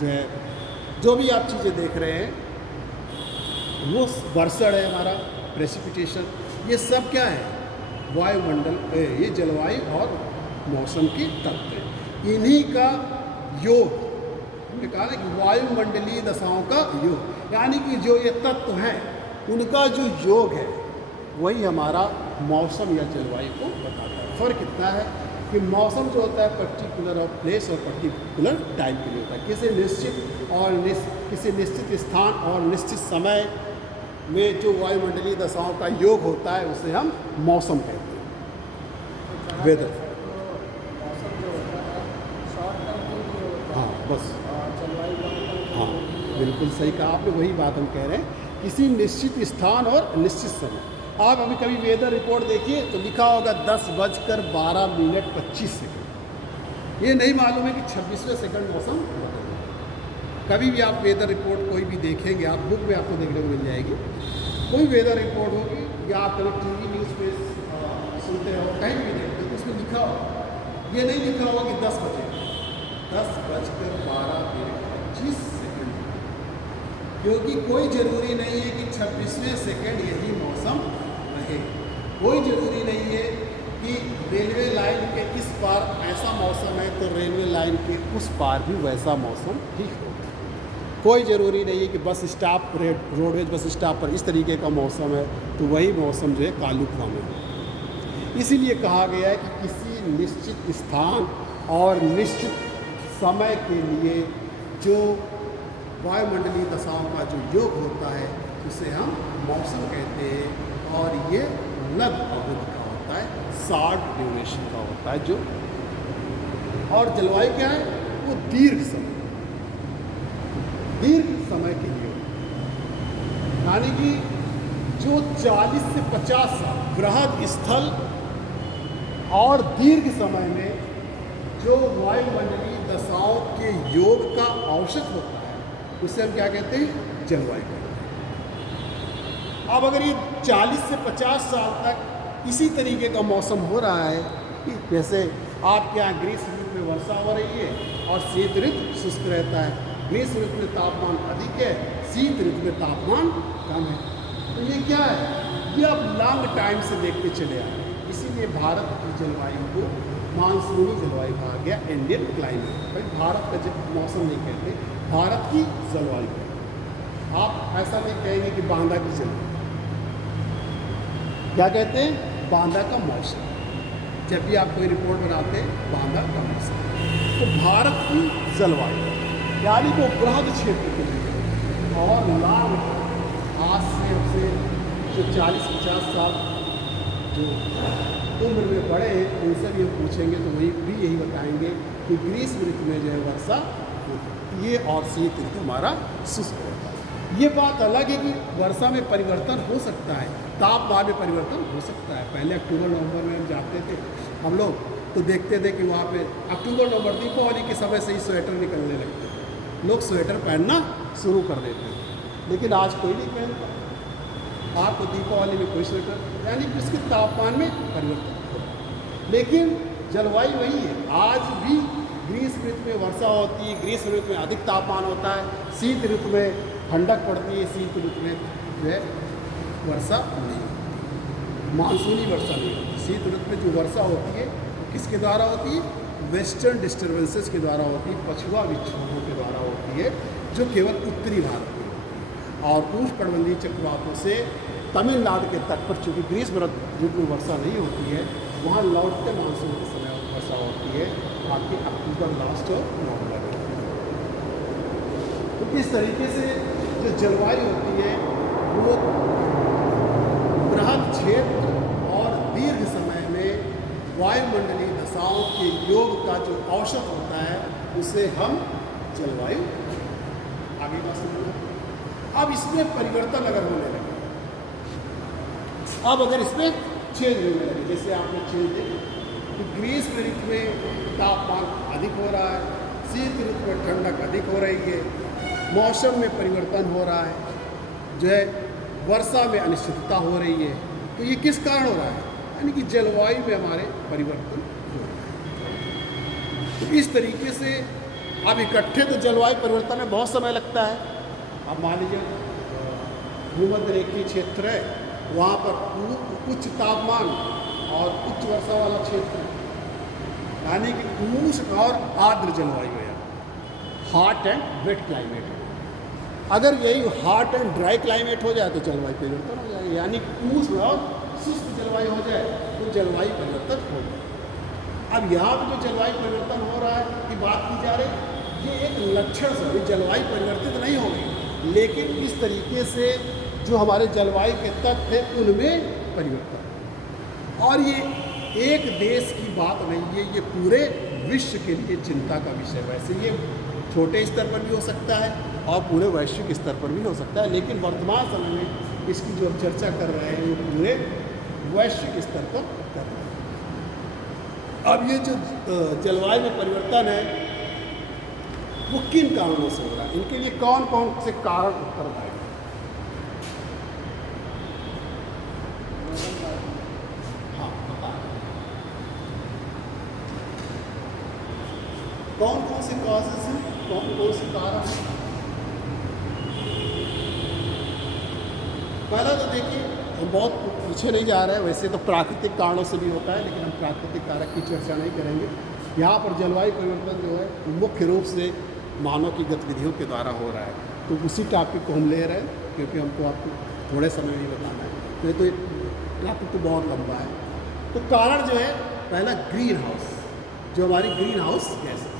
जो है जो भी आप चीज़ें देख रहे हैं वो वर्षण है हमारा, प्रेसिपिटेशन, ये सब क्या है वायुमंडल, ये जलवायु और मौसम के तत्व हैं। इन्हीं का योग हमने कहा ना कि वायुमंडलीय दशाओं का योग, यानी कि जो ये तत्व हैं उनका जो योग है वही हमारा मौसम या जलवायु को बताता है। फ़र्क इतना है कि मौसम जो होता है पर्टिकुलर और प्लेस और पर्टिकुलर टाइम के लिए होता है, किसी निश्चित और किसी निश्चित स्थान और निश्चित समय में जो वायुमंडलीय दशाओं का योग होता है उसे हम मौसम कहते हैं, वेदर। मौसम जो होता है शॉर्ट टर्म के लिए होता है, हाँ बस, और जलवायु लॉन्ग टर्म के हाँ लिए। बिल्कुल सही कहा आपने, वही बात हम कह रहे हैं, किसी निश्चित स्थान और निश्चित समय। आप अभी कभी वेदर रिपोर्ट देखिए तो लिखा होगा 10:12:25। ये नहीं मालूम है कि 26वें सेकंड मौसम बदल रहा है। कभी भी आप वेदर रिपोर्ट कोई भी देखेंगे, आप बुक में आपको देखने को मिल जाएगी, कोई वेदर रिपोर्ट होगी या आप कभी टीवी न्यूज़ पे सुनते हो, कहीं भी देखते हो, उसमें लिखा होगा, ये नहीं लिखा होगा कि 10 बजे, 10:12:25, क्योंकि कोई ज़रूरी नहीं है कि 26वें सेकंड यही मौसम रहे। कोई ज़रूरी नहीं है कि रेलवे लाइन के इस पार ऐसा मौसम है तो रेलवे लाइन के उस पार भी वैसा मौसम ही हो। कोई ज़रूरी नहीं है कि bus stop roadways bus stop पर इस तरीके का मौसम है तो वही मौसम जो है कालुका में हो। इसीलिए कहा गया है कि किसी निश्चित स्थान और निश्चित समय के लिए जो वायुमंडलीय दशाओं का जो योग होता है उसे हम मौसम कहते हैं, और ये लघु अवधि का होता है, शॉर्ट ड्यूरेशन का होता है जो। और जलवायु क्या है, वो दीर्घ समय के लिए होता है, यानी कि जो 40 से 50 साल बृहद स्थल और दीर्घ समय में जो वायुमंडलीय दशाओं के योग का औसत होता है उसे हम क्या कहते हैं, जलवायु कहते हैं। अब अगर ये 40 से 50 साल तक इसी तरीके का मौसम हो रहा है, जैसे आपके यहाँ ग्रीष्म ऋतु में वर्षा हो रही है और शीत ऋतु शुष्क रहता है। ग्रीष्म ऋतु में तापमान अधिक है, शीत ऋतु में तापमान कम है। तो ये क्या है, ये आप लॉन्ग टाइम से देखते चले आए हैं। इसीलिए भारत की जलवायु को मानसूनी जलवायु कहा गया, इंडियन क्लाइमेट। भाई भारत का मौसम नहीं कहते, भारत की जलवायु। आप ऐसा नहीं कहेंगे कि बांदा की जलवायु, क्या कहते हैं, बांदा का मौसम। जब भी आप कोई रिपोर्ट बनाते हैं, बांदा का मौसम। तो भारत की जलवायु यानी वो बृहद क्षेत्र के लिए और लाभ आज से जो 40-50 साल जो उम्र में बड़े हैं उनसे भी हम पूछेंगे तो वही भी यही बताएंगे कि ग्रीष्म ऋतु में जो है वर्षा होती है और शीत ऋतु हमारा शुष्क होता है। ये बात अलग है कि वर्षा में परिवर्तन हो सकता है, तापमान में परिवर्तन हो सकता है। पहले अक्टूबर नवंबर में हम जाते थे हम लोग तो देखते थे कि वहाँ पे अक्टूबर नवंबर दीपावली के समय से ही स्वेटर निकलने लगते थे, लोग स्वेटर पहनना शुरू कर देते थे। लेकिन आज कोई नहीं पहनता, आपको दीपावली में कोई स्वेटर, यानी कि उसके तापमान में परिवर्तन होता है। लेकिन जलवायु वही है, आज भी ग्रीष्म ऋतु में वर्षा होती है, ग्रीष्म ऋतु में अधिक तापमान होता है, शीत ऋतु में ठंडक पड़ती है, शीत ऋतु में जो है वर्षा नहीं होती, मानसूनी वर्षा नहीं होती। शीत ऋतु में जो वर्षा होती है वो किसके द्वारा होती है, वेस्टर्न डिस्टर्बेंसेस के द्वारा होती है, पछुआ विक्षोभों के द्वारा होती है, जो केवल उत्तरी भारत में और उष्णकटिबंधीय चक्रवातों से तमिलनाडु के तट पर चूँकि ग्रीष्म ऋतु में वर्षा नहीं होती है, वहाँ लौटते मानसून के समय वर्षा होती है, आपके अक्टूबर लास्ट और नवंबर में। तो इस तरीके से जो जलवायु होती है वो बृहद क्षेत्र और दीर्घ समय में वायुमंडलीय दशाओं के योग का जो औसत होता है उसे हम जलवायु आगे का समझ। अब इसमें परिवर्तन अगर होने लगे, अब अगर इसमें चेंज होने लगे, जैसे आपने चेंज देखा कि ग्रीष्म ऋतु में तापमान अधिक हो रहा है, शीत ऋतु में ठंडक अधिक हो रही है, मौसम में परिवर्तन हो रहा है, जो है वर्षा में अनिश्चितता हो रही है। तो ये किस कारण हो रहा है, यानी कि जलवायु में हमारे परिवर्तन हो रहा है। तो इस तरीके से अब इकट्ठे तो जलवायु परिवर्तन में बहुत समय लगता है। अब मान लीजिए भूमध्य रेखीय क्षेत्र है, वहाँ पर उच्च तापमान और उच्च वर्षा वाला क्षेत्र है, यानी कि उष्ण और आर्द्र जलवायु है, हॉट एंड वेट क्लाइमेट है। अगर यही हॉट एंड ड्राई क्लाइमेट हो जाए तो जलवायु परिवर्तन हो जाएगा, यानी उष्ण और शुष्क जलवायु हो जाए तो जलवायु परिवर्तन हो जाए। अब यहाँ पर जो जलवायु परिवर्तन हो रहा है की बात की जा रही, ये एक लक्षण से जलवायु परिवर्तित नहीं हो गई, लेकिन इस तरीके से जो हमारे जलवायु के तत्व हैं उनमें परिवर्तन। और ये एक देश की बात नहीं है, ये पूरे विश्व के लिए चिंता का विषय। वैसे ये छोटे स्तर पर भी हो सकता है और पूरे वैश्विक स्तर पर भी हो सकता है, लेकिन वर्तमान समय में इसकी जो हम चर्चा कर रहे हैं वो पूरे वैश्विक स्तर पर कर रहे हैं। अब ये जो जलवायु में परिवर्तन है वो किन कारणों से हो रहा है, इनके लिए कौन कौन से कारण उत्तरदायी हैं? हाँ बता, कौन कौन से कॉजेस हैं, कौन कौन से कारण हैं? पहला तो देखिए, हम बहुत पीछे नहीं जा रहे हैं, वैसे तो प्राकृतिक कारणों से भी होता है, लेकिन हम प्राकृतिक कारक की चर्चा नहीं करेंगे। यहाँ पर जलवायु परिवर्तन जो है मुख्य रूप से मानव की गतिविधियों के द्वारा हो रहा है, तो उसी टॉपिक को हम ले रहे हैं क्योंकि हमको आपको थोड़े समय में बताना है, नहीं तो टॉपिक तो बहुत लंबा है। तो कारण जो है पहला ग्रीन हाउस, जो हमारी ग्रीन हाउस गैसेस।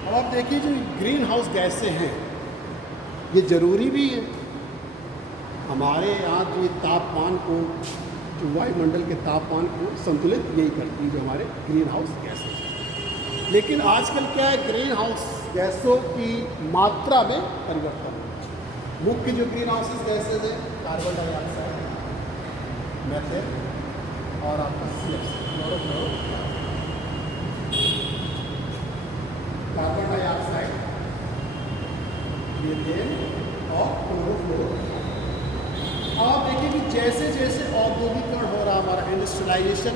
अब आप देखिए जो ग्रीन हाउस गैसें हैं ये ज़रूरी भी है, हमारे यहाँ जो तापमान को, जो वायुमंडल के तापमान को संतुलित यही करती है, जो हमारे ग्रीन हाउस गैसें हैं। लेकिन आजकल क्या है, ग्रीन हाउस गैसों की मात्रा में परिवर्तन है। मुख्य जो ग्रीन हाउस गैसेज है कार्बन डाइऑक्साइड, मीथेन, और आपका CFC कार्बन डाइऑक्साइड, मीथेन और क्लोरोफ्लोरो। आप देखिए कि जैसे जैसे औद्योगिकरण हो रहा, हमारा इंडस्ट्रियलाइजेशन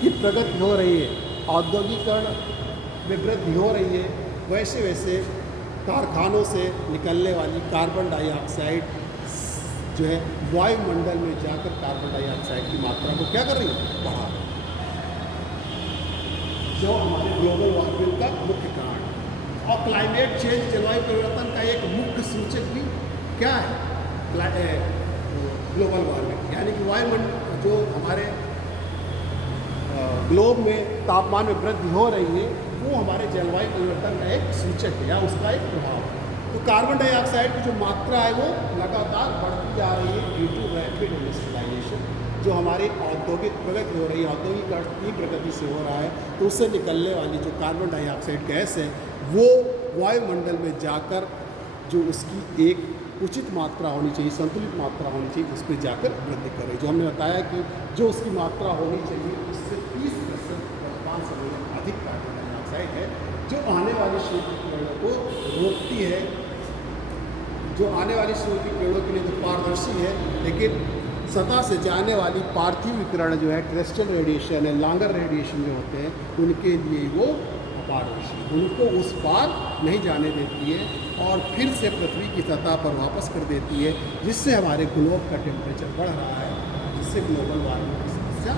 की प्रगति हो रही है, औद्योगिकरण में वृद्धि हो रही है, वैसे वैसे कारखानों से निकलने वाली कार्बन डाइऑक्साइड जो है वायुमंडल में जाकर कार्बन डाइऑक्साइड की मात्रा को क्या कर रही है, बढ़ा रही है, जो हमारे ग्लोबल वार्मिंग का मुख्य कारण है। और क्लाइमेट चेंज, जलवायु परिवर्तन का एक मुख्य सूचक भी क्या है, ग्लोबल वार्मिंग, यानी कि वायुमंडल जो हमारे ग्लोब में तापमान में वृद्धि हो रही है, वो हमारे जलवायु परिवर्तन का एक सूचक है या उसका एक प्रभाव है। तो कार्बन डाइऑक्साइड की जो मात्रा है वो लगातार बढ़ती जा रही है ड्यू टू रैपिड इंडस्ट्रियलाइजेशन, जो हमारी औद्योगिक प्रगति हो रही है, औद्योगिक की प्रगति से हो रहा है, तो उससे निकलने वाली जो कार्बन डाइऑक्साइड गैस है वो वायुमंडल में जाकर जो उसकी एक उचित मात्रा होनी चाहिए, संतुलित मात्रा होनी चाहिए, उस पर जाकर वृद्धि करे। जो हमने बताया कि जो उसकी मात्रा होनी चाहिए उससे 30% वर्तमान समय में अधिक कार्बन डाइऑक्साइड है, जो आने वाले सूर्य की किरणों को रोकती है, जो आने वाली सूर्य की किरणों के लिए तो पारदर्शी है, लेकिन सतह से जाने वाली पार्थिव विकिरण जो है, टेरेस्ट्रियल रेडिएशन है, लॉन्गर रेडिएशन जो होते हैं, उनके लिए वो अपारदर्शी, उनको उस पार नहीं जाने देती है और फिर से पृथ्वी की सतह पर वापस कर देती है, जिससे हमारे ग्लोब का टेम्परेचर बढ़ रहा है, जिससे ग्लोबल वार्मिंग की समस्या।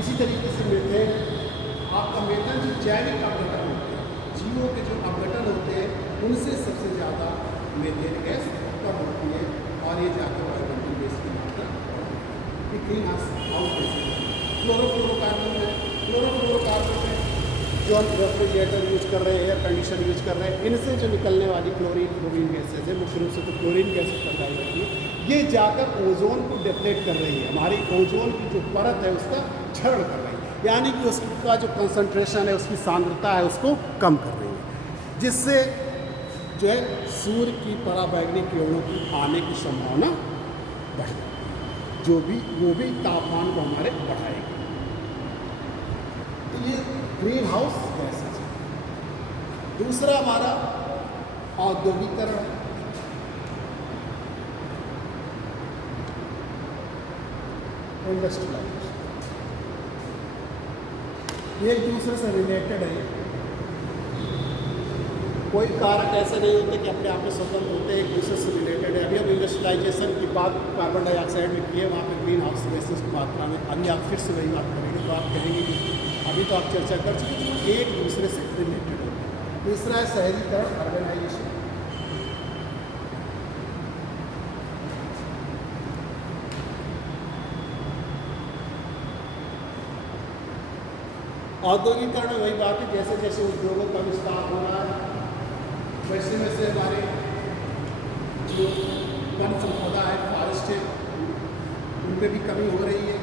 इसी तरीके से मीथेन, आपका मीथेन जो जैविक अपघटन होते हैं, जीवों के जो अपघटन होते हैं, उनसे सबसे ज़्यादा मीथेन गैस कम होती है और ये जाकर वायुमंडल में इसकी मात्रा ग्रीन हाउस। क्लोरोफ्लोरोकार्बन है, क्लोरोफ्लोरोकार्बन है जो हम रेफ्रिजरेटर यूज कर रहे हैं, एयर कंडीशन यूज कर रहे हैं, इनसे जो निकलने वाली क्लोरीन फ्लोरीन गैसेज है, मुख्य रूप से तो क्लोरीन गैस बताई जाती है, ये जाकर ओजोन को डिप्लेट कर रही है, हमारी ओजोन की जो परत है उसका क्षरण कर रही है, यानी कि उसका जो कंसंट्रेशन है, उसकी सांद्रता है, उसको कम कर रही है, जिससे जो है सूर्य की पराबैंगनी किरणों की आने की संभावना बढ़ जाती है, वो भी तापमान को हमारे बढ़ाएगी। तो ये ग्रीन हाउस गैसेज है। दूसरा हमारा औद्योगिकरण, इंडस्ट्रियलाइजेशन, ये एक दूसरे से रिलेटेड है। कोई कारक ऐसे नहीं होते कि अपने आप में स्वतंत्र होते हैं, एक दूसरे से रिलेटेड है। अभी हम इंडस्ट्रियलाइजेशन की बात कार्बन डाइऑक्साइड में किए, वहाँ पे ग्रीन हाउस गैसेज की मात्रा में अभी आप फिर से वही बात करेंगे तो आप कहेंगे कि अभी तो आप चर्चा कर चुके हैं, एक दूसरे से रिलेटेड होते हैं। तीसरा है शहरीकरण, अर्बनाइजेशन। औद्योगिकरण में वही बात है, जैसे जैसे उद्योगों का विस्तार हो रहा है, वैसे वैसे हमारे जो वन संपदा है, फॉरेस्ट है, उनमें भी कमी हो रही है,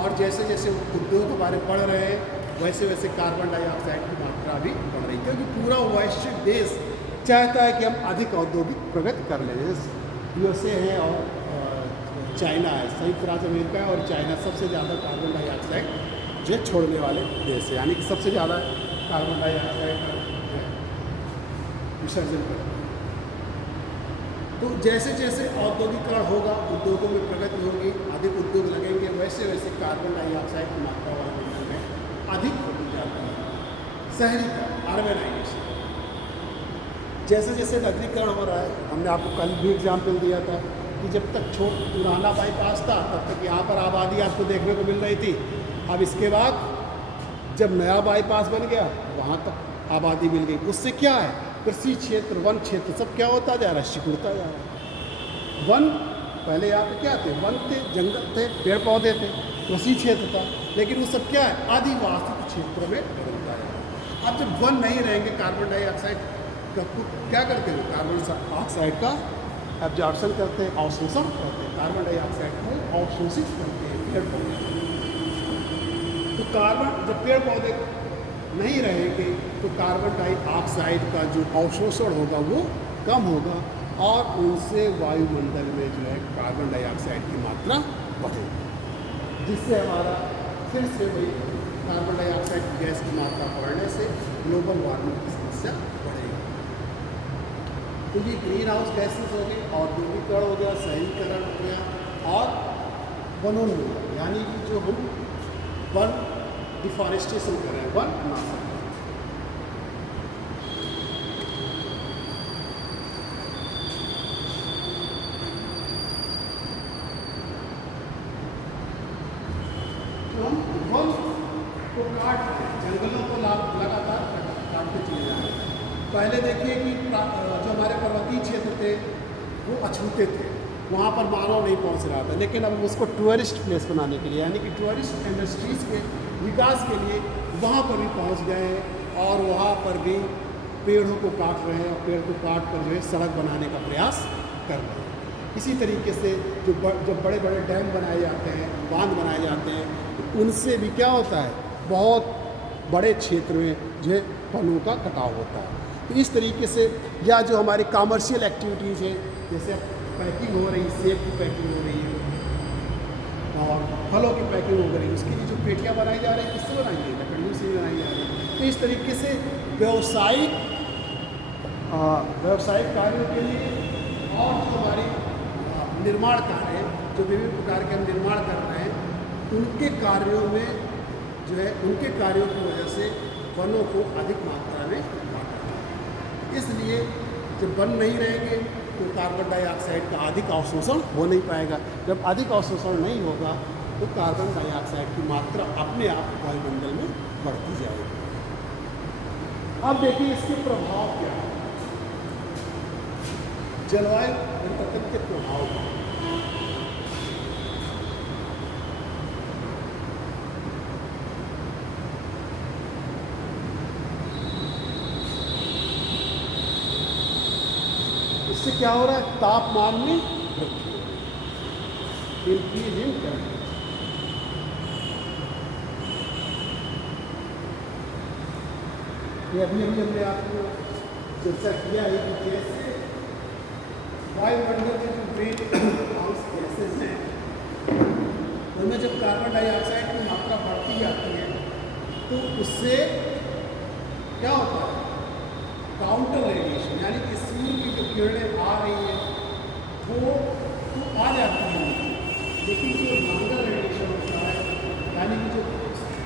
और जैसे जैसे उद्योग हमारे बढ़ रहे हैं, वैसे वैसे कार्बन डाइऑक्साइड की मात्रा भी बढ़ रही है, क्योंकि पूरा वैश्विक देश चाहता है कि हम अधिक औद्योगिक प्रगति कर लें। जैसे USA है और चाइना है, संयुक्त राज्य अमेरिका है और चाइना सबसे ज़्यादा कार्बन डाइऑक्साइड जो छोड़ने वाले देश है, यानी कि सबसे ज़्यादा कार्बन डाइऑक्साइड विसर्जन करते हैं। तो जैसे जैसे औद्योगिकरण होगा, उद्योगों में प्रगति होगी, अधिक उद्योग लगेंगे, वैसे वैसे कार्बन डाइऑक्साइड की मात्रा वायुमंडल में अधिक होती जाती है। शहरीकरण, अर्बनाइजेशन, जैसे जैसे नगरीकरण हो रहा है, हमने आपको कल भी एग्जाम्पल दिया था कि जब तक पुराना बाईपास था तब तक यहाँ पर आबादी आपको देखने को मिल रही थी। अब इसके बाद जब नया बाईपास बन गया, वहाँ तक आबादी मिल गई। उससे क्या है, कृषि क्षेत्र, वन क्षेत्र सब क्या होता जा रहा है, सिकुड़ता जा रहा है। वन पहले यहाँ पे क्या थे, वन थे, जंगल थे, पेड़ पौधे थे, कृषि क्षेत्र था, लेकिन वो सब क्या है, आदिवासी क्षेत्र में बदलता है। अब जब वन नहीं रहेंगे, कार्बन डाइऑक्साइड का क्या करते हैं, कार्बन ऑक्साइड का एब्जॉर्प्शन करते हैं, अवशोषण करते हैं, कार्बन डाइऑक्साइड को अवशोषित करते हैं पेड़ पौधे। तो कार्बन, जब पेड़ पौधे नहीं रहेंगे तो कार्बन डाइऑक्साइड का जो अवशोषण होगा वो कम होगा और उनसे वायुमंडल में जो है कार्बन डाइऑक्साइड की मात्रा बढ़ेगी, जिससे हमारा फिर से वही कार्बन डाइऑक्साइड गैस की मात्रा बढ़ने से ग्लोबल वार्मिंग की समस्या बढ़ेगी। तो ये ग्रीन हाउस गैसेज हो गई, औद्योगिकरण हो गया, शहरीकरण हो गया और वनोन्मूलन, यानी कि जो हम वन डिफॉरेस्टेशन कर रहे हैं, वन नाश कर रहे हैं। तो हम वन को काट रहे हैं, जंगलों को लगातार काटते चले जा रहे हैं। पहले देखिए कि जो हमारे पर्वतीय क्षेत्र थे वो अछूते थे, वहाँ पर मानव नहीं पहुँच रहा था, लेकिन अब उसको टूरिस्ट प्लेस बनाने के लिए, यानी कि टूरिस्ट इंडस्ट्रीज़ के विकास के लिए वहाँ पर भी पहुँच गए हैं और वहाँ पर भी पेड़ों को काट रहे हैं और पेड़ को काट कर जो है सड़क बनाने का प्रयास कर रहे हैं। इसी तरीके से जब बड़े बड़े डैम बनाए जाते हैं, बांध बनाए जाते हैं, तो उनसे भी क्या होता है, बहुत बड़े क्षेत्र में जो है वनों का कटाव होता है। तो इस तरीके से या जो हमारी कमर्शियल एक्टिविटीज़ है, जैसे पैकिंग हो रही, सेब की पैकिंग हो रही है और फलों की पैकिंग हो रही है, उसके लिए जो पेटियाँ बनाई जा रही हैं, किससे बनाई गई, लकड़ियों से बनाई जा रही है। तो इस तरीके से व्यावसायिक कार्यों के लिए और जो हमारी निर्माण कार्य है, जो विभिन्न प्रकार के हम निर्माण कर रहे हैं, उनके कार्यों में जो है, उनके कार्यों की वजह से वनों को अधिक मात्रा में काटा जाता है। इसलिए जब वन नहीं रहेंगे तो कार्बन डाइऑक्साइड का अधिक अवशोषण हो नहीं पाएगा। जब अधिक अवशोषण नहीं होगा तो कार्बन डाइऑक्साइड की मात्रा अपने आप वायुमंडल में बढ़ती जाएगी। अब देखिए इसके प्रभाव क्या है, जलवायु परिवर्तन के प्रभाव। इससे क्या हो रहा है, तापमान में वृद्धि, इंक्रीज इन टेम्परेचर। ये अभी हमने आपको चर्चा किया है कि जैसे वायुमंडल में जो ग्रीन हाउस गैसेज हैं, उनमें जब कार्बन डाइऑक्साइड की मात्रा बढ़ती जाती है तो उससे क्या होता है, काउंटर रेडिएशन, यानी कि सूर्य की जो किरणें आ रही हैं वो तो आ जाती हैं, लेकिन जो लॉन्गर रेडिएशन होता है, यानी कि जो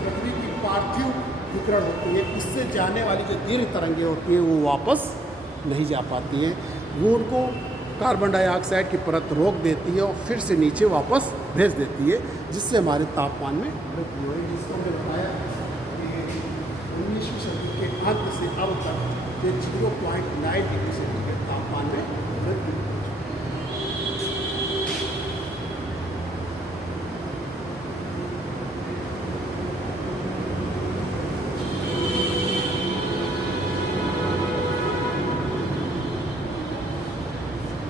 पृथ्वी की पार्थिव विकिरण होती है, उससे जाने वाली जो दीर्घ तरंगें होती हैं वो वापस नहीं जा पाती हैं। वो उनको कार्बन डाइऑक्साइड की परत रोक देती है और फिर से नीचे वापस भेज देती है, जिससे हमारे तापमान में वृद्धि हो रही है। जिसको हमने बताया कि 19वीं सदी के अंत से अब तक ये 0.9 डिग्री सेंटीग्रेड तापमान में वृद्धि हो चुकी है।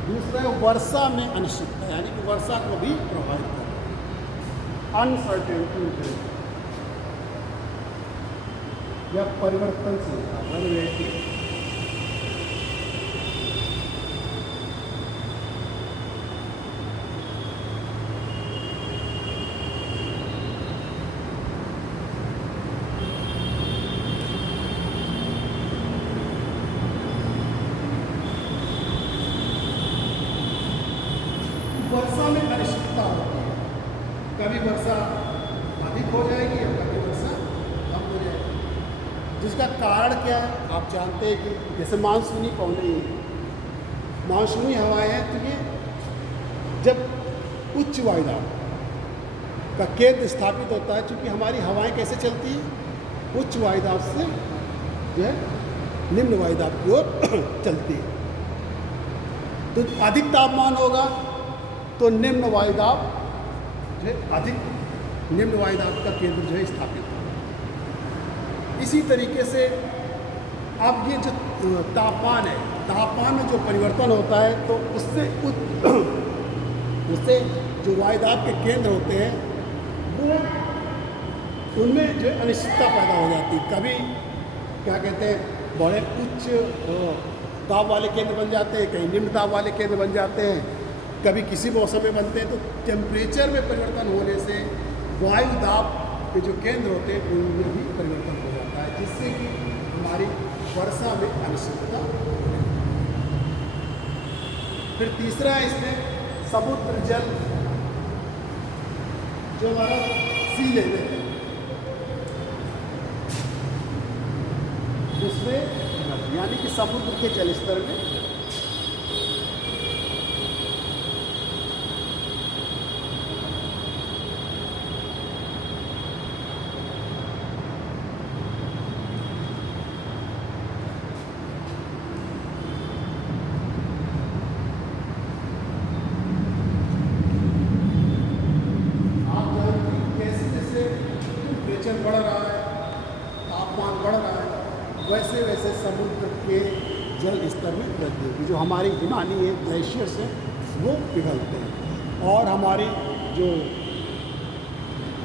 दूसरा है वर्षा में अनिश्चितता, यानी कि वर्षा को भी प्रभावित कर रहा है, अनसर्टेनिटी या परिवर्तनशीलता, वेरिएटी। वर्षा में अनिश्चितता होती है, कभी वर्षा अधिक हो जाएगी या कभी वर्षा कम हो जाएगी। जिसका कारण क्या है, आप जानते हैं कि जैसे मानसूनी पवनें, मानसूनी हवाएं हैं, तो ये जब उच्च वायुदाब का केंद्र स्थापित होता है, क्योंकि हमारी हवाएं कैसे चलती हैं, उच्च वायुदाब से जो है निम्न वायुदाब की ओर चलती है। तो अधिक तापमान होगा तो निम्न वायुदाब जो है अधिक निम्न वायुदाब का केंद्र जो है स्थापित होगा। इसी तरीके से अब ये जो तापमान है, तापमान में जो परिवर्तन होता है तो उससे जो वायुदाब के केंद्र होते हैं वो उनमें जो अनिश्चितता पैदा हो जाती है। कभी क्या कहते हैं, बड़े उच्च दाब वाले केंद्र बन जाते हैं, कहीं निम्न दाब वाले केंद्र बन जाते हैं, कभी किसी मौसम में बनते हैं। तो टेम्परेचर में परिवर्तन होने से वायु दाब के जो केंद्र होते हैं उनमें भी परिवर्तन हो जाता है, जिससे कि हमारी वर्षा में अनिश्चितता होती है। फिर तीसरा है इसमें समुद्र जल, जो हमारा सी लेवल है उसमें, यानी कि समुद्र के जल स्तर में बढ़ रहा है, तापमान बढ़ रहा है, वैसे वैसे समुद्र के जल स्तर में वृद्धि होगी। जो हमारे हिमालय ग्लेशियर्स हैं वो पिघलते हैं, और हमारी जो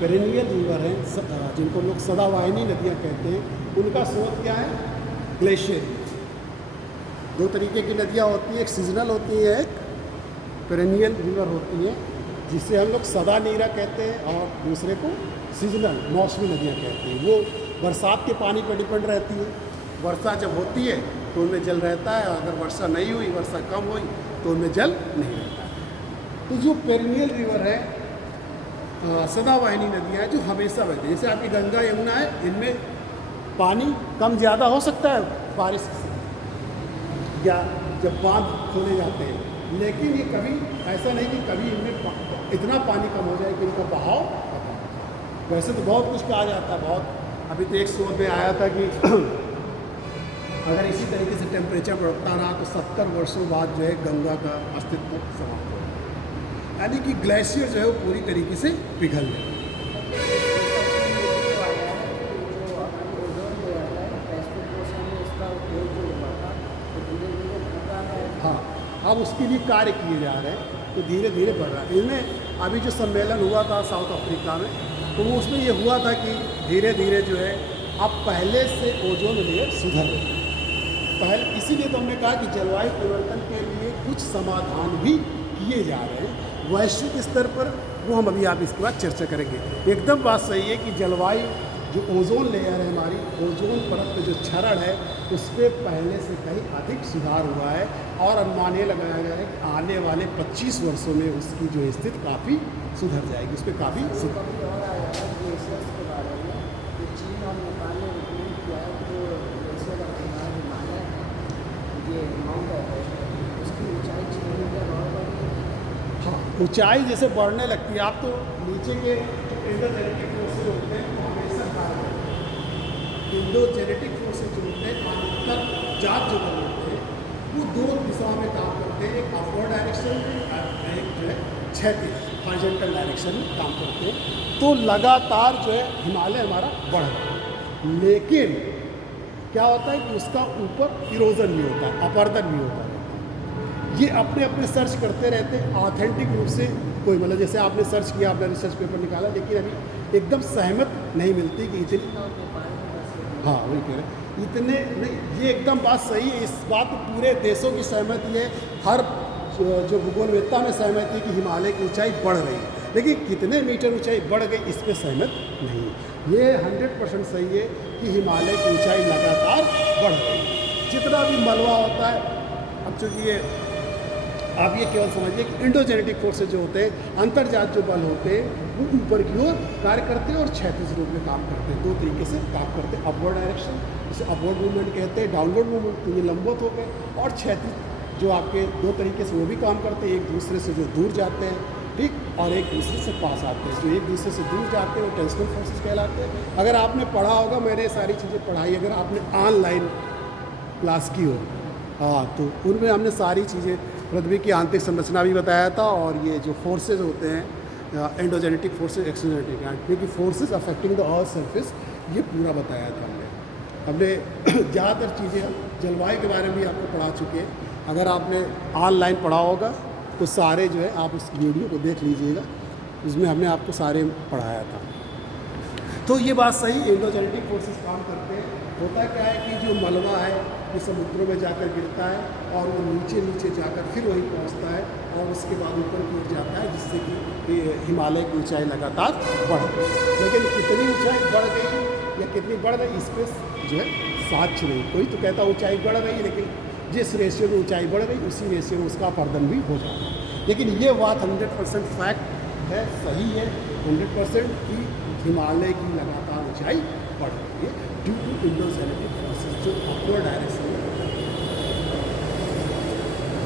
पेरेनियल रिवर हैं, जिनको लोग सदावाहिनी नदियाँ कहते हैं, उनका स्रोत क्या है? ग्लेशियर। दो तरीके की नदियाँ होती हैं, एक सीजनल होती है, एक पेरेनियल रिवर होती है, जिसे हम लोग सदा नीरा कहते हैं, और दूसरे को सीजनल मौसमी नदियाँ कहते हैं। वो बरसात के पानी पर डिपेंड रहती है। वर्षा जब होती है तो उनमें जल रहता है, और अगर वर्षा नहीं हुई, वर्षा कम हुई तो उनमें जल नहीं रहता है। तो जो पेरेनियल रिवर है, सदावाहिनी नदियाँ हैं, जो हमेशा बहती है, जैसे आपकी गंगा यमुना है, इनमें पानी कम ज़्यादा हो सकता है बारिश से, या जब बांध खोले जाते हैं, लेकिन ये कभी ऐसा नहीं कि कभी इनमें इतना पानी कम हो जाए कि इनका बहाव खत्म हो जाए। वैसे तो बहुत कुछ कहा जाता है, बहुत अभी तो एक शोध में आया था कि अगर इसी तरीके से टेम्परेचर बढ़ता रहा तो 70 वर्षों बाद जो है गंगा का अस्तित्व समाप्त हो जाएगा, यानी कि ग्लेशियर जो है वो पूरी तरीके से पिघल जाए। हाँ, अब उसके लिए कार्य किए जा रहे हैं, तो धीरे धीरे बढ़ रहा है। इनमें अभी जो सम्मेलन हुआ था साउथ अफ्रीका में, तो वो उसमें ये हुआ था कि धीरे धीरे जो है अब पहले से ओजोन लेयर सुधर रही है। इसीलिए तो हमने कहा कि जलवायु परिवर्तन के लिए कुछ समाधान भी किए जा रहे हैं वैश्विक स्तर पर, वो हम अभी आप इसके बाद चर्चा करेंगे। एकदम बात सही है कि जलवायु जो ओजोन लेयर है, हमारी ओजोन परत पे जो क्षरण है, उस पर पहले से कहीं अधिक सुधार हुआ है, और अनुमान ये लगाया गया है कि आने वाले 25 वर्षों में उसकी जो स्थिति काफ़ी सुधर जाएगी, उस पर काफ़ी ऊंचाई जैसे बढ़ने लगती है। आप तो नीचे के जो इंडोजेनेटिक फोर्सेज होते हैं वो हमेशा कार्य करते हैं। इंडोजेनेटिक फोर्सेज जो होते हैं, अंतर जात जो बल होते हैं, वो दो दिशाओं में काम करते हैं, एक अपवर्ड डायरेक्शन में, एक जो है क्षैतिज हॉरिजॉन्टल डायरेक्शन में काम करते हैं। तो लगातार जो है हिमालय हमारा बढ़ रहा है, लेकिन क्या होता है कि उसका ऊपर इरोजन भी होता है, अपरदन भी होता है। ये अपने अपने सर्च करते रहते हैं ऑथेंटिक रूप से, कोई मतलब जैसे आपने सर्च किया, आपने रिसर्च पेपर निकाला, लेकिन अभी एकदम सहमत नहीं मिलती कि इतनी, हाँ वही कह रहे हैं, इतने नहीं। ये एकदम बात सही है, इस बात पूरे देशों की सहमति है, हर जो भूगोलवेत्ता में सहमति है कि हिमालय की ऊंचाई बढ़ रही है, लेकिन कितने मीटर ऊंचाई बढ़ गई इस पर सहमत नहीं। ये 100% सही है कि हिमालय की ऊंचाई लगातार बढ़ रही है। जितना भी मलबा होता है, अब चूँकि ये आप ये केवल समझिए कि इंडोजेनेटिक फोर्सेज जो होते हैं, अंतर्जात जो बल होते हैं, वो ऊपर की ओर कार्य करते हैं और क्षैतिज रूप में काम करते हैं। दो तरीके से काम करते हैं, अपवर्ड डायरेक्शन जिसे अपवर्ड मूवमेंट कहते हैं, डाउनवर्ड मूवमेंट तो ये लंबवत हो गए, और क्षैतिज जो आपके दो तरीके से वो भी काम करते हैं, एक दूसरे से जो दूर जाते हैं, ठीक, और एक दूसरे से पास आते हैं। जो एक दूसरे से दूर जाते हैं वो टेंशनल फोर्सेज कहलाते हैं। अगर आपने पढ़ा होगा, मैंने सारी चीज़ें पढ़ाई, अगर आपने ऑनलाइन क्लास की हो, हाँ, तो उनमें हमने सारी चीज़ें, पृथ्वी की आंतरिक संरचना भी बताया था, और ये जो फोर्सेज होते हैं एंडोजेनेटिक फोर्सेज, एक्सोजेनेटिक, क्योंकि forces affecting the earth surface, ये पूरा बताया था हमने ज़्यादातर चीज़ें जलवायु के बारे में भी आपको पढ़ा चुके हैं। अगर आपने ऑनलाइन पढ़ा होगा तो सारे जो है आप उस वीडियो को देख लीजिएगा, उसमें हमने आपको सारे पढ़ाया था। तो ये बात सही, एंडोजेनेटिक फोर्सेस काम करते हैं। होता क्या है कि जो मलबा है ये समुद्रों में जाकर गिरता है और वो नीचे नीचे जाकर फिर वहीं पहुंचता है और उसके बाद ऊपर की ओर जाता है, जिससे कि हिमालय की ऊंचाई लगातार बढ़ गई। लेकिन कितनी ऊंचाई बढ़ गई या कितनी बढ़ गई इस पर जो है साक्ष्य नहीं। कोई तो कहता ऊंचाई बढ़ गई, लेकिन जिस रेशियो में ऊंचाई बढ़ गई उसी रेशियो में उसका अपरदन भी हो जाता है। लेकिन ये बात 100% फैक्ट है, सही है 100% कि हिमालय की लगातार ऊंचाई बढ़ रही है ड्यू टू इंडोजेनेटिक फोर्सेस जो अपवर्ड डायरेक्शन में बढ़ रही है।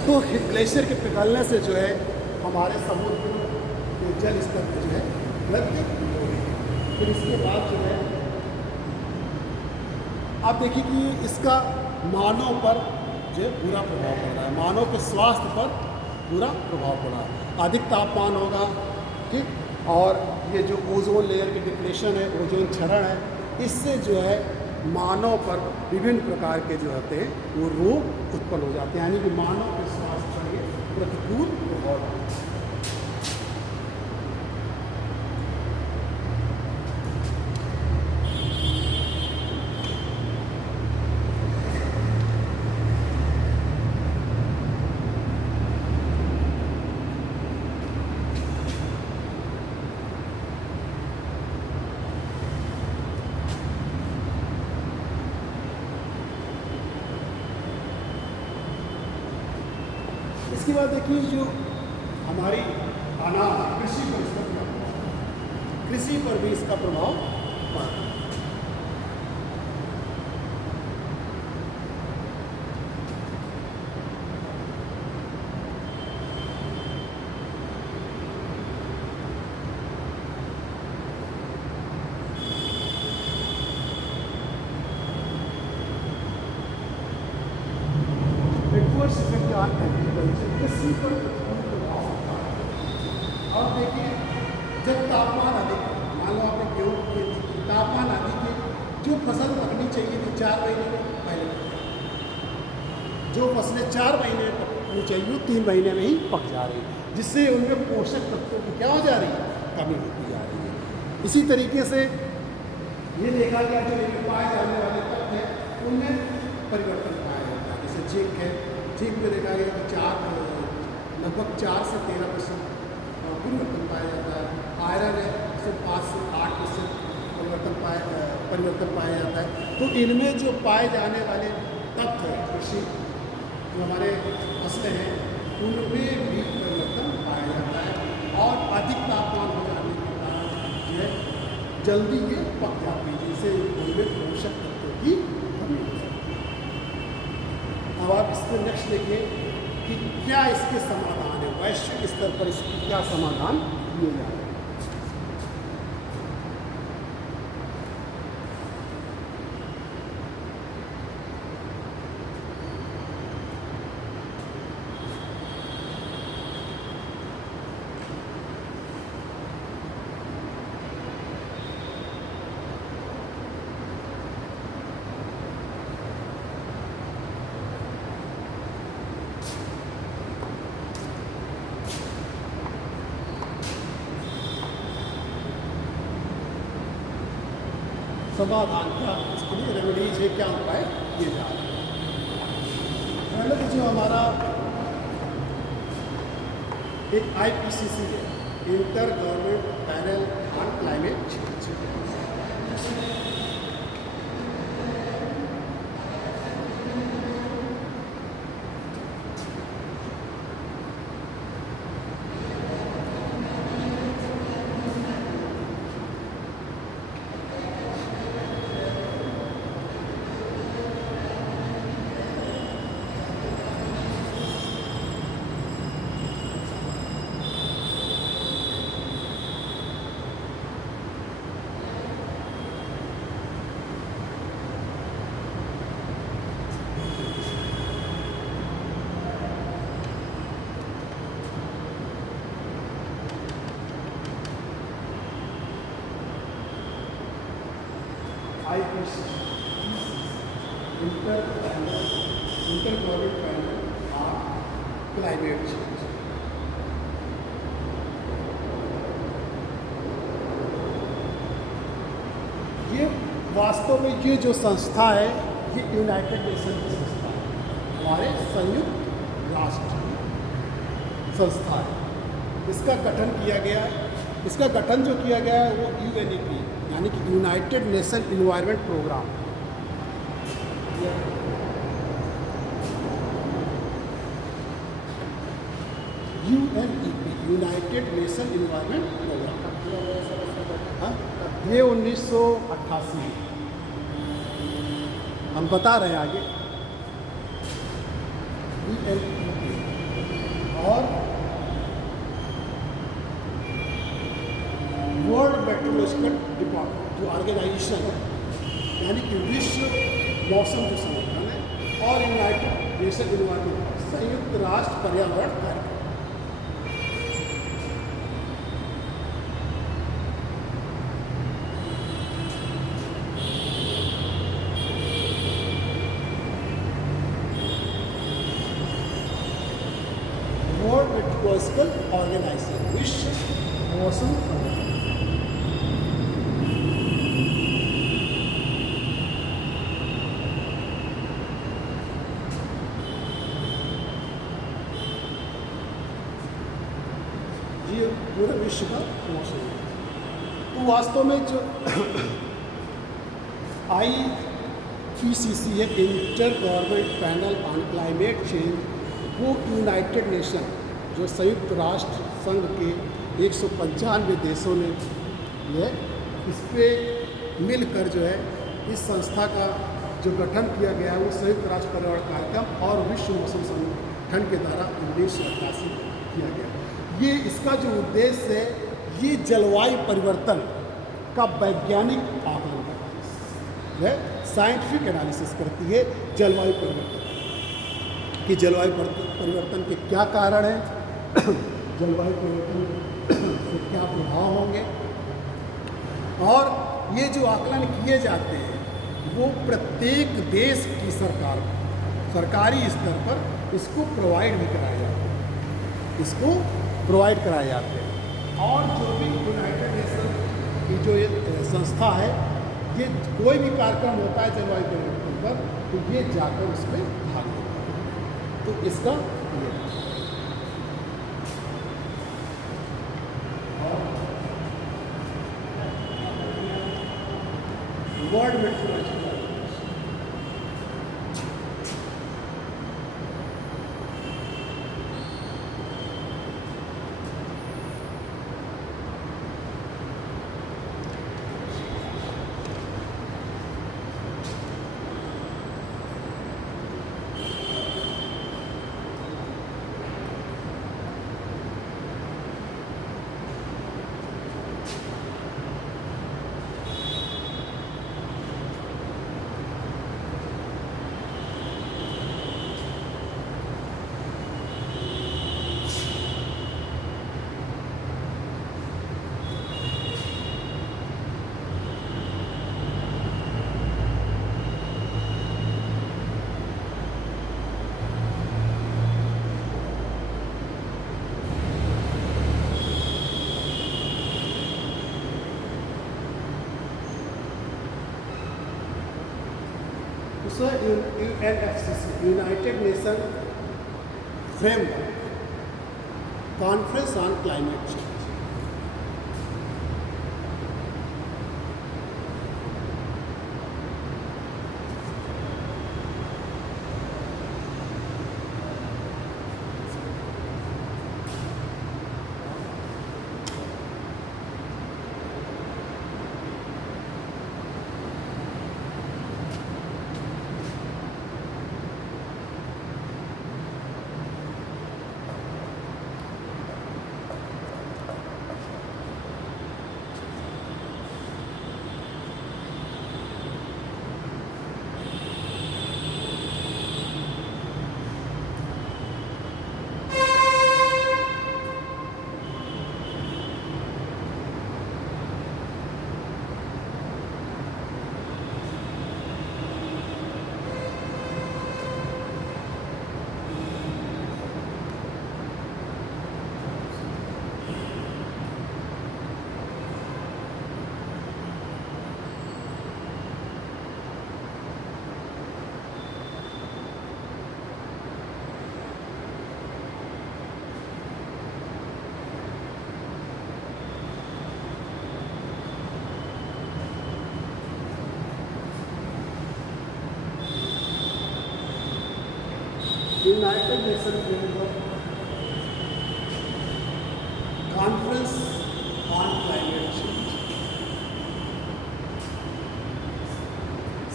तो ग्लेशियर के पिघलने से जो है हमारे समुद्र के जल स्तर में जो है वृद्धि हो रही है। फिर इसके बाद जो है आप देखिए कि इसका मानव पर जो है बुरा प्रभाव पड़ रहा है, मानव के स्वास्थ्य पर बुरा प्रभाव पड़ रहा है। अधिक तापमान होगा, ठीक, और ये जो ओजोन लेयर की डिप्लेशन है, ओजोन क्षरण है, इससे जो है मानव पर विभिन्न प्रकार के जो होते हैं वो रोग उत्पन्न हो जाते हैं, यानी कि मानव के स्वास्थ्य पर ये प्रतिकूल प्रभाव डालते हैं। इसके बाद देखिए जो हमारी अनाज कृषि पर इसका प्रभाव, कृषि पर भी इसका प्रभाव पड़ रहा है। एडवर्स इफेक्ट ऑन एग्रीकल्चर, कृषि पर प्रभाव होता है। और देखिए जब तापमान अधिक, मान लो आपने गेहूँ की खेती की, तापमान अधिक है, जो फसल पकनी चाहिए थी 4 महीने में पहले पक गई। जो फसलें 4 महीने में पकनी चाहिए वो 3 महीने में ही पक जा रही है, जिससे उनमें पोषक तत्वों की क्या हो जा रही है, कमी होती जा रही है। इसी तरीके से ये देखा गया जो इनमें पाए जाने वाले तत्व हैं उनमें परिवर्तन पाया जाता है। जैसे जिंक है, जिंक में देखा गया कि लगभग 4 से 13% परिवर्तन पाया जाता है। आयरन है उससे 5 से 8% परिवर्तन पाया जाता है। तो इनमें जो पाए जाने वाले तत्व हैं, कृषि जो हमारे फसलें हैं उनमें भी परिवर्तन पाया जाता है और अधिक तापमान हो जाने के कारण जो है जल्दी ये पक जाती है, जिससे उनमें पोषक तत्वों की कमी हो जाती है। अब आप इसमें नेक्स्ट देखिए कि क्या इसके समाधान है, वैश्विक स्तर पर इसकी क्या समाधान दिए जा रहे हैं। समाधान क्या इसके लिए रेमेडीज है, क्या उपाय किए जा रहे हैं। पहले तो जो हमारा एक IPCC है, inter government panel on Climate change, IPCC inter government panel on Climate change. ये वास्तव में ये जो संस्था है ये यूनाइटेड नेशन की संस्था है, हमारे संयुक्त राष्ट्र संस्था है। इसका गठन किया गया है, इसका गठन जो किया गया है वो UNEP यानी कि United Nation Environment Programme, UNEP United Nation Environment Programme. हाँ, ये 1988 में, हम बता रहे हैं आगे। UNEP और वर्ल्ड मेट्रोलॉजिकल डिपार्टमेंट जो ऑर्गेनाइजेशन है यानी कि विश्व मौसम जो संगठन है और यूनाइटेड नेशन इन्वायरमेंट संयुक्त राष्ट्र पर्यावरण कार्यक्रम। वर्ल्ड मेट्रोलॉजिकल ऑर्गेनाइजेशन विश्व मौसम संगठन। ये पूरे विश्व का मौसम है। तो वास्तव में जो IPCC है, inter government panel on Climate change, वो यूनाइटेड नेशन जो संयुक्त राष्ट्र संघ के 195 देशों ने इस पर मिलकर जो है इस संस्था का जो गठन किया गया है वो संयुक्त राष्ट्र पर्यावरण कार्यक्रम और विश्व मौसम संगठन के द्वारा 1988 किया गया। ये इसका जो उद्देश्य है ये जलवायु परिवर्तन का वैज्ञानिक आकलन करती है, साइंटिफिक एनालिसिस करती है जलवायु परिवर्तन कि जलवायु परिवर्तन के क्या कारण हैं, जलवायु परिवर्तन से क्या प्रभाव होंगे, और ये जो आकलन किए जाते हैं वो प्रत्येक देश की सरकारी स्तर पर इसको प्रोवाइड भी कराए जाते हैं, इसको प्रोवाइड कराए जाते हैं। और जो भी यूनाइटेड नेशन की जो ये संस्था है, ये कोई भी कार्यक्रम होता है जलवायु परिवर्तन पर तो ये जाकर उसमें भाग लेता है। तो इसका ये world meteorological UNFCCC United Nation Framework Conference on Climate Change. United Nation Framework Conference on Climate Change,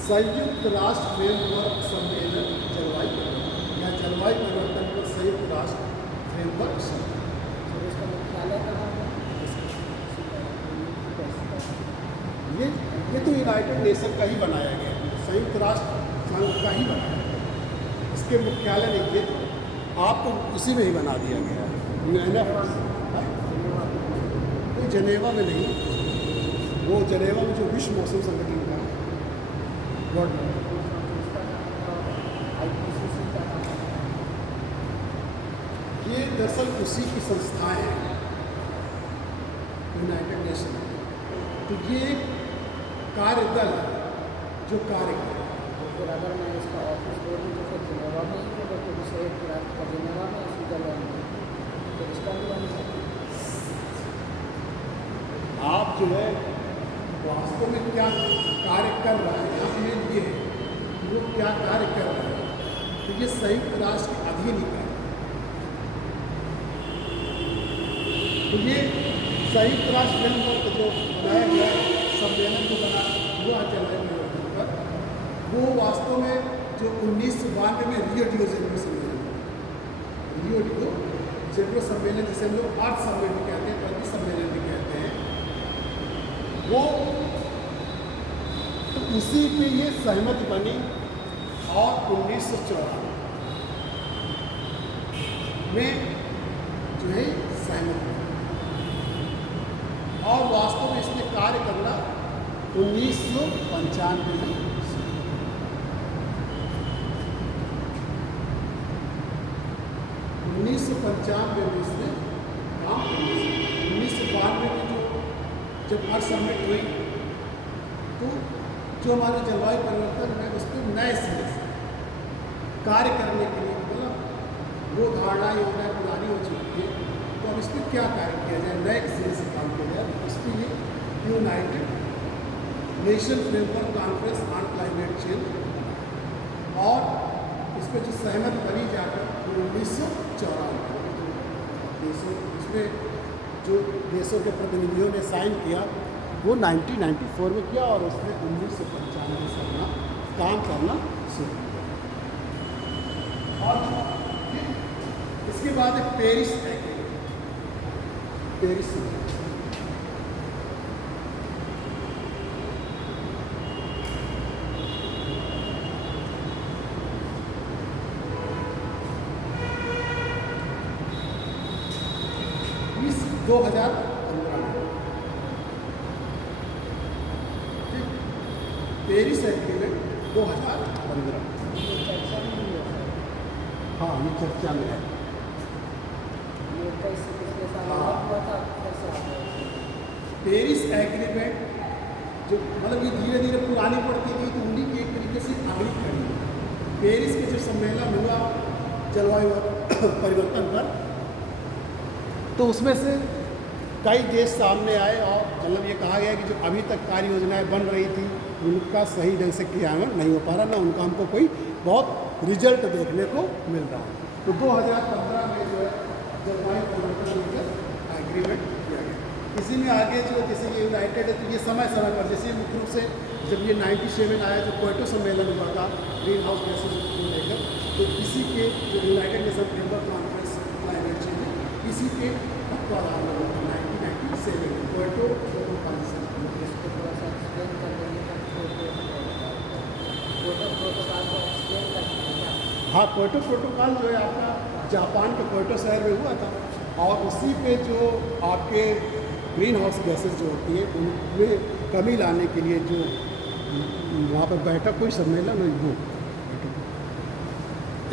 संयुक्त राष्ट्र फ्रेमवर्क सम्मेलन जलवायु परिवर्तन या जलवायु परिवर्तन पर संयुक्त राष्ट्र फ्रेमवर्क सम्मेलन। सर इसका मुख्यालय कहाँ है? ये तो यूनाइटेड नेशन का ही बनाया गया है, संयुक्त राष्ट्र संघ का ही बनाया गया है। इसके मुख्यालय नहीं थे, आपको उसी में ही बना दिया गया है। कोई जनेवा में नहीं, वो जनेवा में जो विश्व मौसम संगठन का वर्ल्ड, ये दरअसल उसी की संस्थाएं हैं यूनाइटेड नेशन। तो ये एक कार्यदल है जो कार्य करे। तो फिर अगर मैं इसका ऑफिस बोलूँ तो फिर जिनेवा में ही है, तो फिर संयुक्त राष्ट्र का जिनेवा में स्विट्जरलैंड में, तो इसका भी बन सकता है। आप जो है वास्तव में क्या कार्य कर रहा है, यहाँ में ये है कि वो क्या कार्य कर रहा है, तो ये संयुक्त राष्ट्र के अधीन ही कार्य। तो ये संयुक्त राष्ट्र फ्रेमवर्क जो बनाया गया सम्मेलन जो बना हुआ जलवायु परिवर्तन पर, वो वास्तव में जो 1992 में रियो डी जेनेरो सम्मेलन, रियो डी जेनेरो सम्मेलन जिसे हम लोग अर्थ सम्मेलन भी कहते हैं, पृथ्वी सम्मेलन भी कहते हैं, वो तो उसी पे ये सहमति बनी। और 1994 में जो है सहमति बनी, और वास्तव में इसने कार्य करना 1995 में। 1995 में इसने काम करना। 1992 में जब अर्थ समिट हुई तो जो हमारे जलवायु परिवर्तन है उस पर नए सिरे से कार्य करने के लिए, मतलब वो धारणा योजना पुरानी हो चुकी है, तो अब इस पर क्या कार्य किया जाए, नए सिरे से काम किया जाए। इसके लिए United Nation Framework Conference on Climate change, और इस पर जो सहमत बनी जाकर 1994 देशों, इसमें जो देशों के प्रतिनिधियों ने साइन किया वो 1994 में किया, और उसने 1995 से अपना काम करना शुरू किया। और इसके बाद एक पेरिस एग्रीमेंट, पेरिस इस 2015 में पेरिस एग्रीमेंट 2015, ये चर्चा में नहीं है सर, हाँ ये चर्चा में है। ये कैसे पिछले साल हाँ। हुआ था, कैसे आ गया? पेरिस एग्रीमेंट जो मतलब ये धीरे धीरे पुरानी पड़ती गई, तो उन्हीं की एक तरीके से अगली कड़ी है। पेरिस के जो सम्मेलन हुआ जलवायु परिवर्तन पर, तो उसमें से कई देश सामने आए, और मतलब ये कहा गया कि जो अभी तक कार्य योजनाएँ बन रही थी उनका सही ढंग से क्रियान्वयन नहीं हो पा रहा, ना उनका हमको कोई बहुत रिजल्ट देखने को मिल रहा है। तो 2015 में जो है जलवायु परिवर्तन लेकर एग्रीमेंट किया गया। इसी में आगे जो जैसे ये यूनाइटेड है, तो ये समय समय पर, जैसे मुख्य रूप से जब ये 97 आया जो क्योटो सम्मेलन हुआ था ग्रीन हाउस गैसेज को लेकर, तो इसी के जो United Nation Framework conference climate change है, इसी के तत्वाधान में 1997 क्योटो कॉन्फ्रेंस। इसको थोड़ा सा एक्सप्लेन कर देंगे क्योटो प्रोटोकॉल को एक्सप्लेन कर देंगे। हाँ, क्योटो प्रोटोकॉल जो है आपका जापान के क्योटो शहर में हुआ था, और उसी पे जो आपके ग्रीन हाउस गैसेज जो होती है उनमें कमी लाने के लिए जो वहाँ पर बैठक हुई, सम्मेलन हुई, वो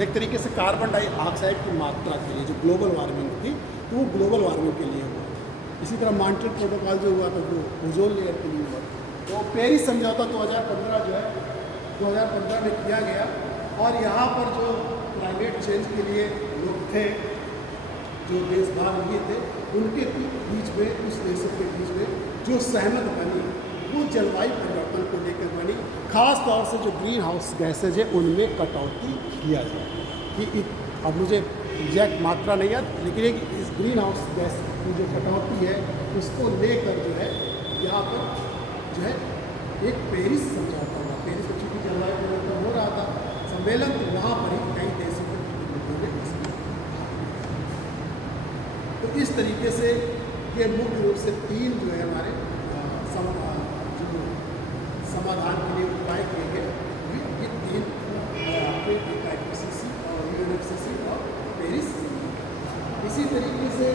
एक तरीके से कार्बन डाइऑक्साइड की मात्रा के लिए जो ग्लोबल वार्मिंग थी, तो वो ग्लोबल वार्मिंग के लिए हुआ। इसी तरह मॉन्ट्रियल प्रोटोकॉल जो हुआ था वो ओजोन लेयर के लिए हुआ। तो पेरिस समझौता 2015 जो है 2015 में किया गया, और यहाँ पर जो क्लाइमेट चेंज के लिए लोग थे, जो देश भाग लिए थे, उनके बीच में, उस देशों के बीच में जो सहमत बनी वो जलवायु परिवर्तन को लेकर बनी। खास तौर से जो ग्रीन हाउस गैसेज है उनमें कटौती किया जाए, कि अब मुझे एग्जैक्ट मात्रा नहीं याद, लेकिन एक इस ग्रीन हाउस गैस की जो कटौती है उसको लेकर जो है यहाँ पर जो है एक पेरिस समझौता हुआ। पेरिस में चूँकि जलवायु परिवर्तन हो रहा था सम्मेलन, तो वहाँ पर ही कई देशों के प्रतिनिधियों ने इसमें तो इस तरीके से ये मुख्य रूप से 3 जो है हमारे जो समाधान के लिए उपाय किए गए, ये 3 आपके IPCC और UNFCCC और पेरिस। इसी तरीके से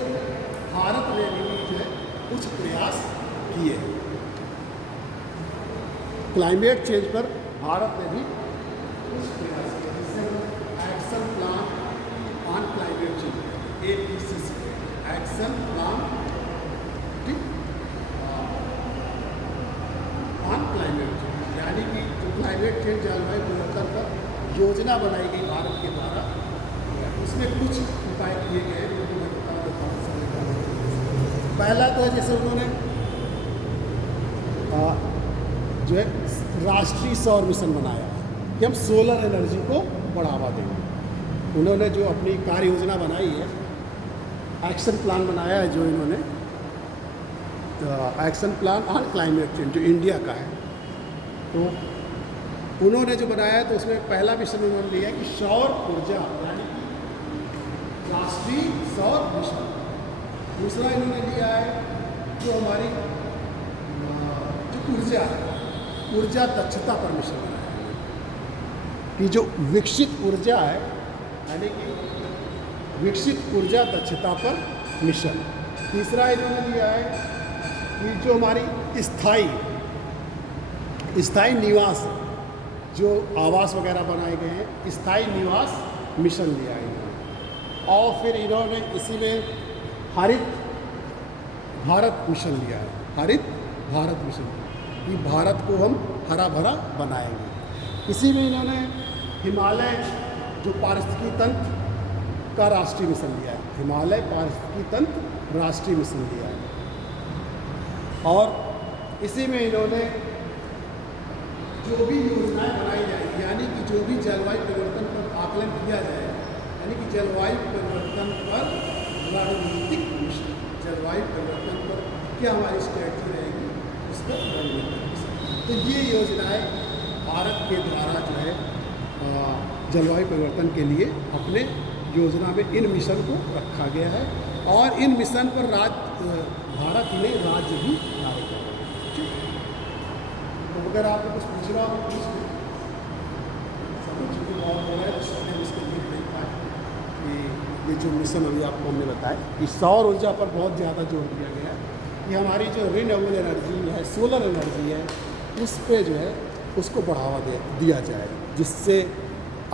भारत ने भी जो है कुछ प्रयास किए। क्लाइमेट चेंज पर भारत ने भी कुछ प्रयास किए, जिससे action plan on Climate change APCC action plan on Climate change, यानी कि जो क्लाइमेट चेंज जलवायु परिवर्तन पर योजना बनाई गई भारत के द्वारा, उसमें कुछ उपाय किए गए हैं जो मैं बता देता हूँ। पहला तो है जैसे उन्होंने जो है राष्ट्रीय सौर मिशन बनाया कि हम सोलर एनर्जी को बढ़ावा देंगे। उन्होंने जो अपनी कार्य योजना बनाई है, एक्शन प्लान बनाया है जो इन्होंने, action plan on Climate change जो इंडिया का है, तो उन्होंने जो बनाया है तो उसमें पहला मिशन उन्होंने लिया कि सौर ऊर्जा यानी कि राष्ट्रीय सौर मिशन। दूसरा इन्होंने लिया है जो हमारी जो ऊर्जा है, ऊर्जा दक्षता पर मिशन बनाया है कि जो विकसित ऊर्जा है यानी कि विकसित ऊर्जा दक्षता पर मिशन। तीसरा इन्होंने लिया है कि जो हमारी स्थायी निवास जो आवास वगैरह बनाए गए हैं, स्थायी निवास मिशन लिया है इन्होंने। और फिर इन्होंने इसी में हरित भारत मिशन लिया है, हरित भारत मिशन, कि भारत को हम हरा भरा बनाएंगे। इसी में इन्होंने हिमालय जो पारिस्थितिकी तंत्र का राष्ट्रीय मिशन लिया है, हिमालय पारिस्थितिकी तंत्र राष्ट्रीय मिशन लिया है। और इसी में इन्होंने जो भी योजनाएं बनाई जाएगी, यानी कि जो भी जलवायु परिवर्तन पर आकलन किया जाए, यानी कि जलवायु परिवर्तन पर रणनीतिक मिशन, जलवायु परिवर्तन पर क्या हमारी स्ट्रेटजी रहेगी उस पर रणनीतिक मिशन। तो ये योजनाएं भारत के द्वारा जो है जलवायु परिवर्तन के लिए अपने योजना में इन मिशन को रखा गया है। और इन मिशन पर भारत में राज्य भी कार्य कर रहे हैं। ठीक, तो अगर आपको कुछ पूछना हो पूछ लें, समझ चुके बहुत हो रहा है, तो हमने इसके लिए देख पाए कि ये जो मिशन अभी आपको हमने बताया कि सौर ऊर्जा पर बहुत ज़्यादा जोर दिया गया है कि हमारी जो रिन्यूएबल एनर्जी है, सोलर एनर्जी है, उस पर जो है उसको बढ़ावा दिया जाए, जिससे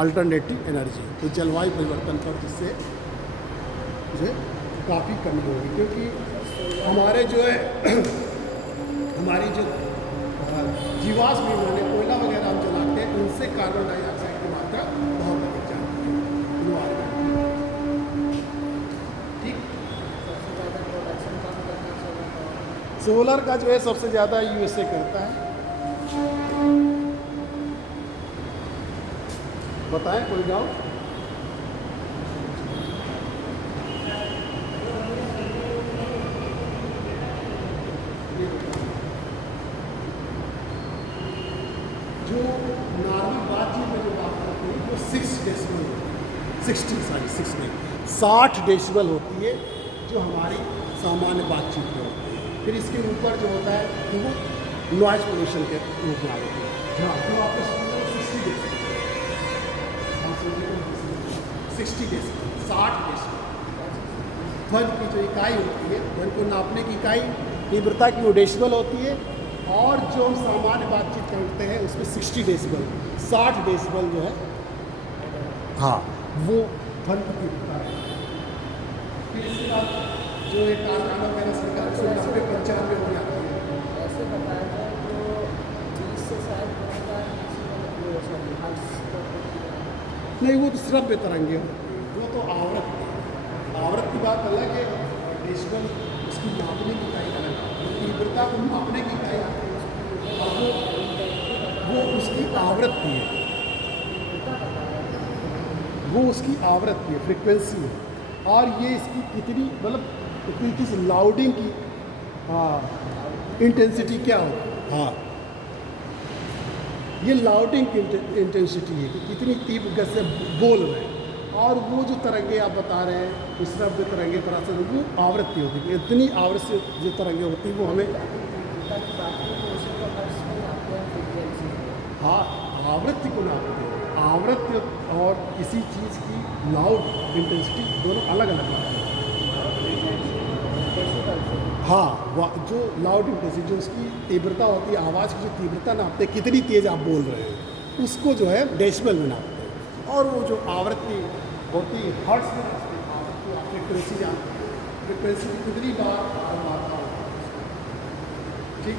अल्टरनेटिव एनर्जी तो जलवायु परिवर्तन पर जिससे जो काफ़ी कमी होगी। क्योंकि हमारे जो है हमारी जो जीवाश्म ईंधन है, कोयला वगैरह हम जलाते हैं, उनसे कार्बन डाइऑक्साइड की मात्रा बहुत अधिक जाती है इन्वायरमेंट में। ठीक, सबसे ज़्यादा प्रोडक्शन कम करना चाहिए। सोलर का जो है सबसे ज़्यादा USA करता है। बताएं कोई गाँव? जो नॉर्मल बातचीत में जो बात करते हैं वो 6 डेसिबल होती है, 60 डेसिबल होती है जो हमारी सामान्य बातचीत में होती है। फिर इसके ऊपर जो होता है तो वो नॉइज पोल्यूशन के रूप में आ जाती है। हाँ, जो आपको 60 डेसिबल 60 डेसिबल 60 डेसिबल ध्वनि की जो इकाई होती है, ध्वनि को नापने की इकाई तीव्रता की वो डेसिबल होती है। और जो हम सामान्य बातचीत करते हैं उसमें 60 डेसिबल 60 डेसिबल जो है, हाँ, वो ध्वनि की तीव्रता है। फिर इसके बाद जो एक कारखाना वगैरह सरकार 90-95 हो जाती है। ऐसे बताया जाए तो 20 से शायद नहीं, वो तो श्रव्य तरंगे होती है, वो तो आवृत्ति है। आवृत्ति की बात अलग है, डेसिबल उसकी मापने की इकाई अलग है, तीव्रता को मापने की इकाई आती है और वो उसकी आवृत्ति है। वो उसकी आवृत्ति है, फ्रिक्वेंसी है, और ये इसकी कितनी मतलब किस लाउडिंग की इंटेंसिटी क्या हो। हाँ, ये लाउडिंग की इंटेंसिटी है कि कितनी तीव्र गति से बोल रहे हैं। और वो जो तरंगे आप बता रहे हैं, इस तरफ जो तरंगे परासर, वो आवृत्ति होती है, इतनी आवृत्ति से जो तरंगे होती हैं वो हमें, हाँ, आवृत्ति को नापते हैं। आवृत्ति और किसी चीज़ की लाउड इंटेंसिटी दोनों अलग अलग बात है। हाँ, जो लाउड इंटेंसिटी, जो उसकी तीव्रता होती है, आवाज़ की जो तीव्रता नापते हैं, कितनी तेज़ आप बोल रहे हैं, उसको जो है डेसिबल में नापते हैं। और वो जो आवृत्ति होती है, हर्ट्ज में उसकी आवृत्ति, फ्रिक्वेंसी जानते हैं, फ्रिक्वेंसी कितनी बार, ठीक।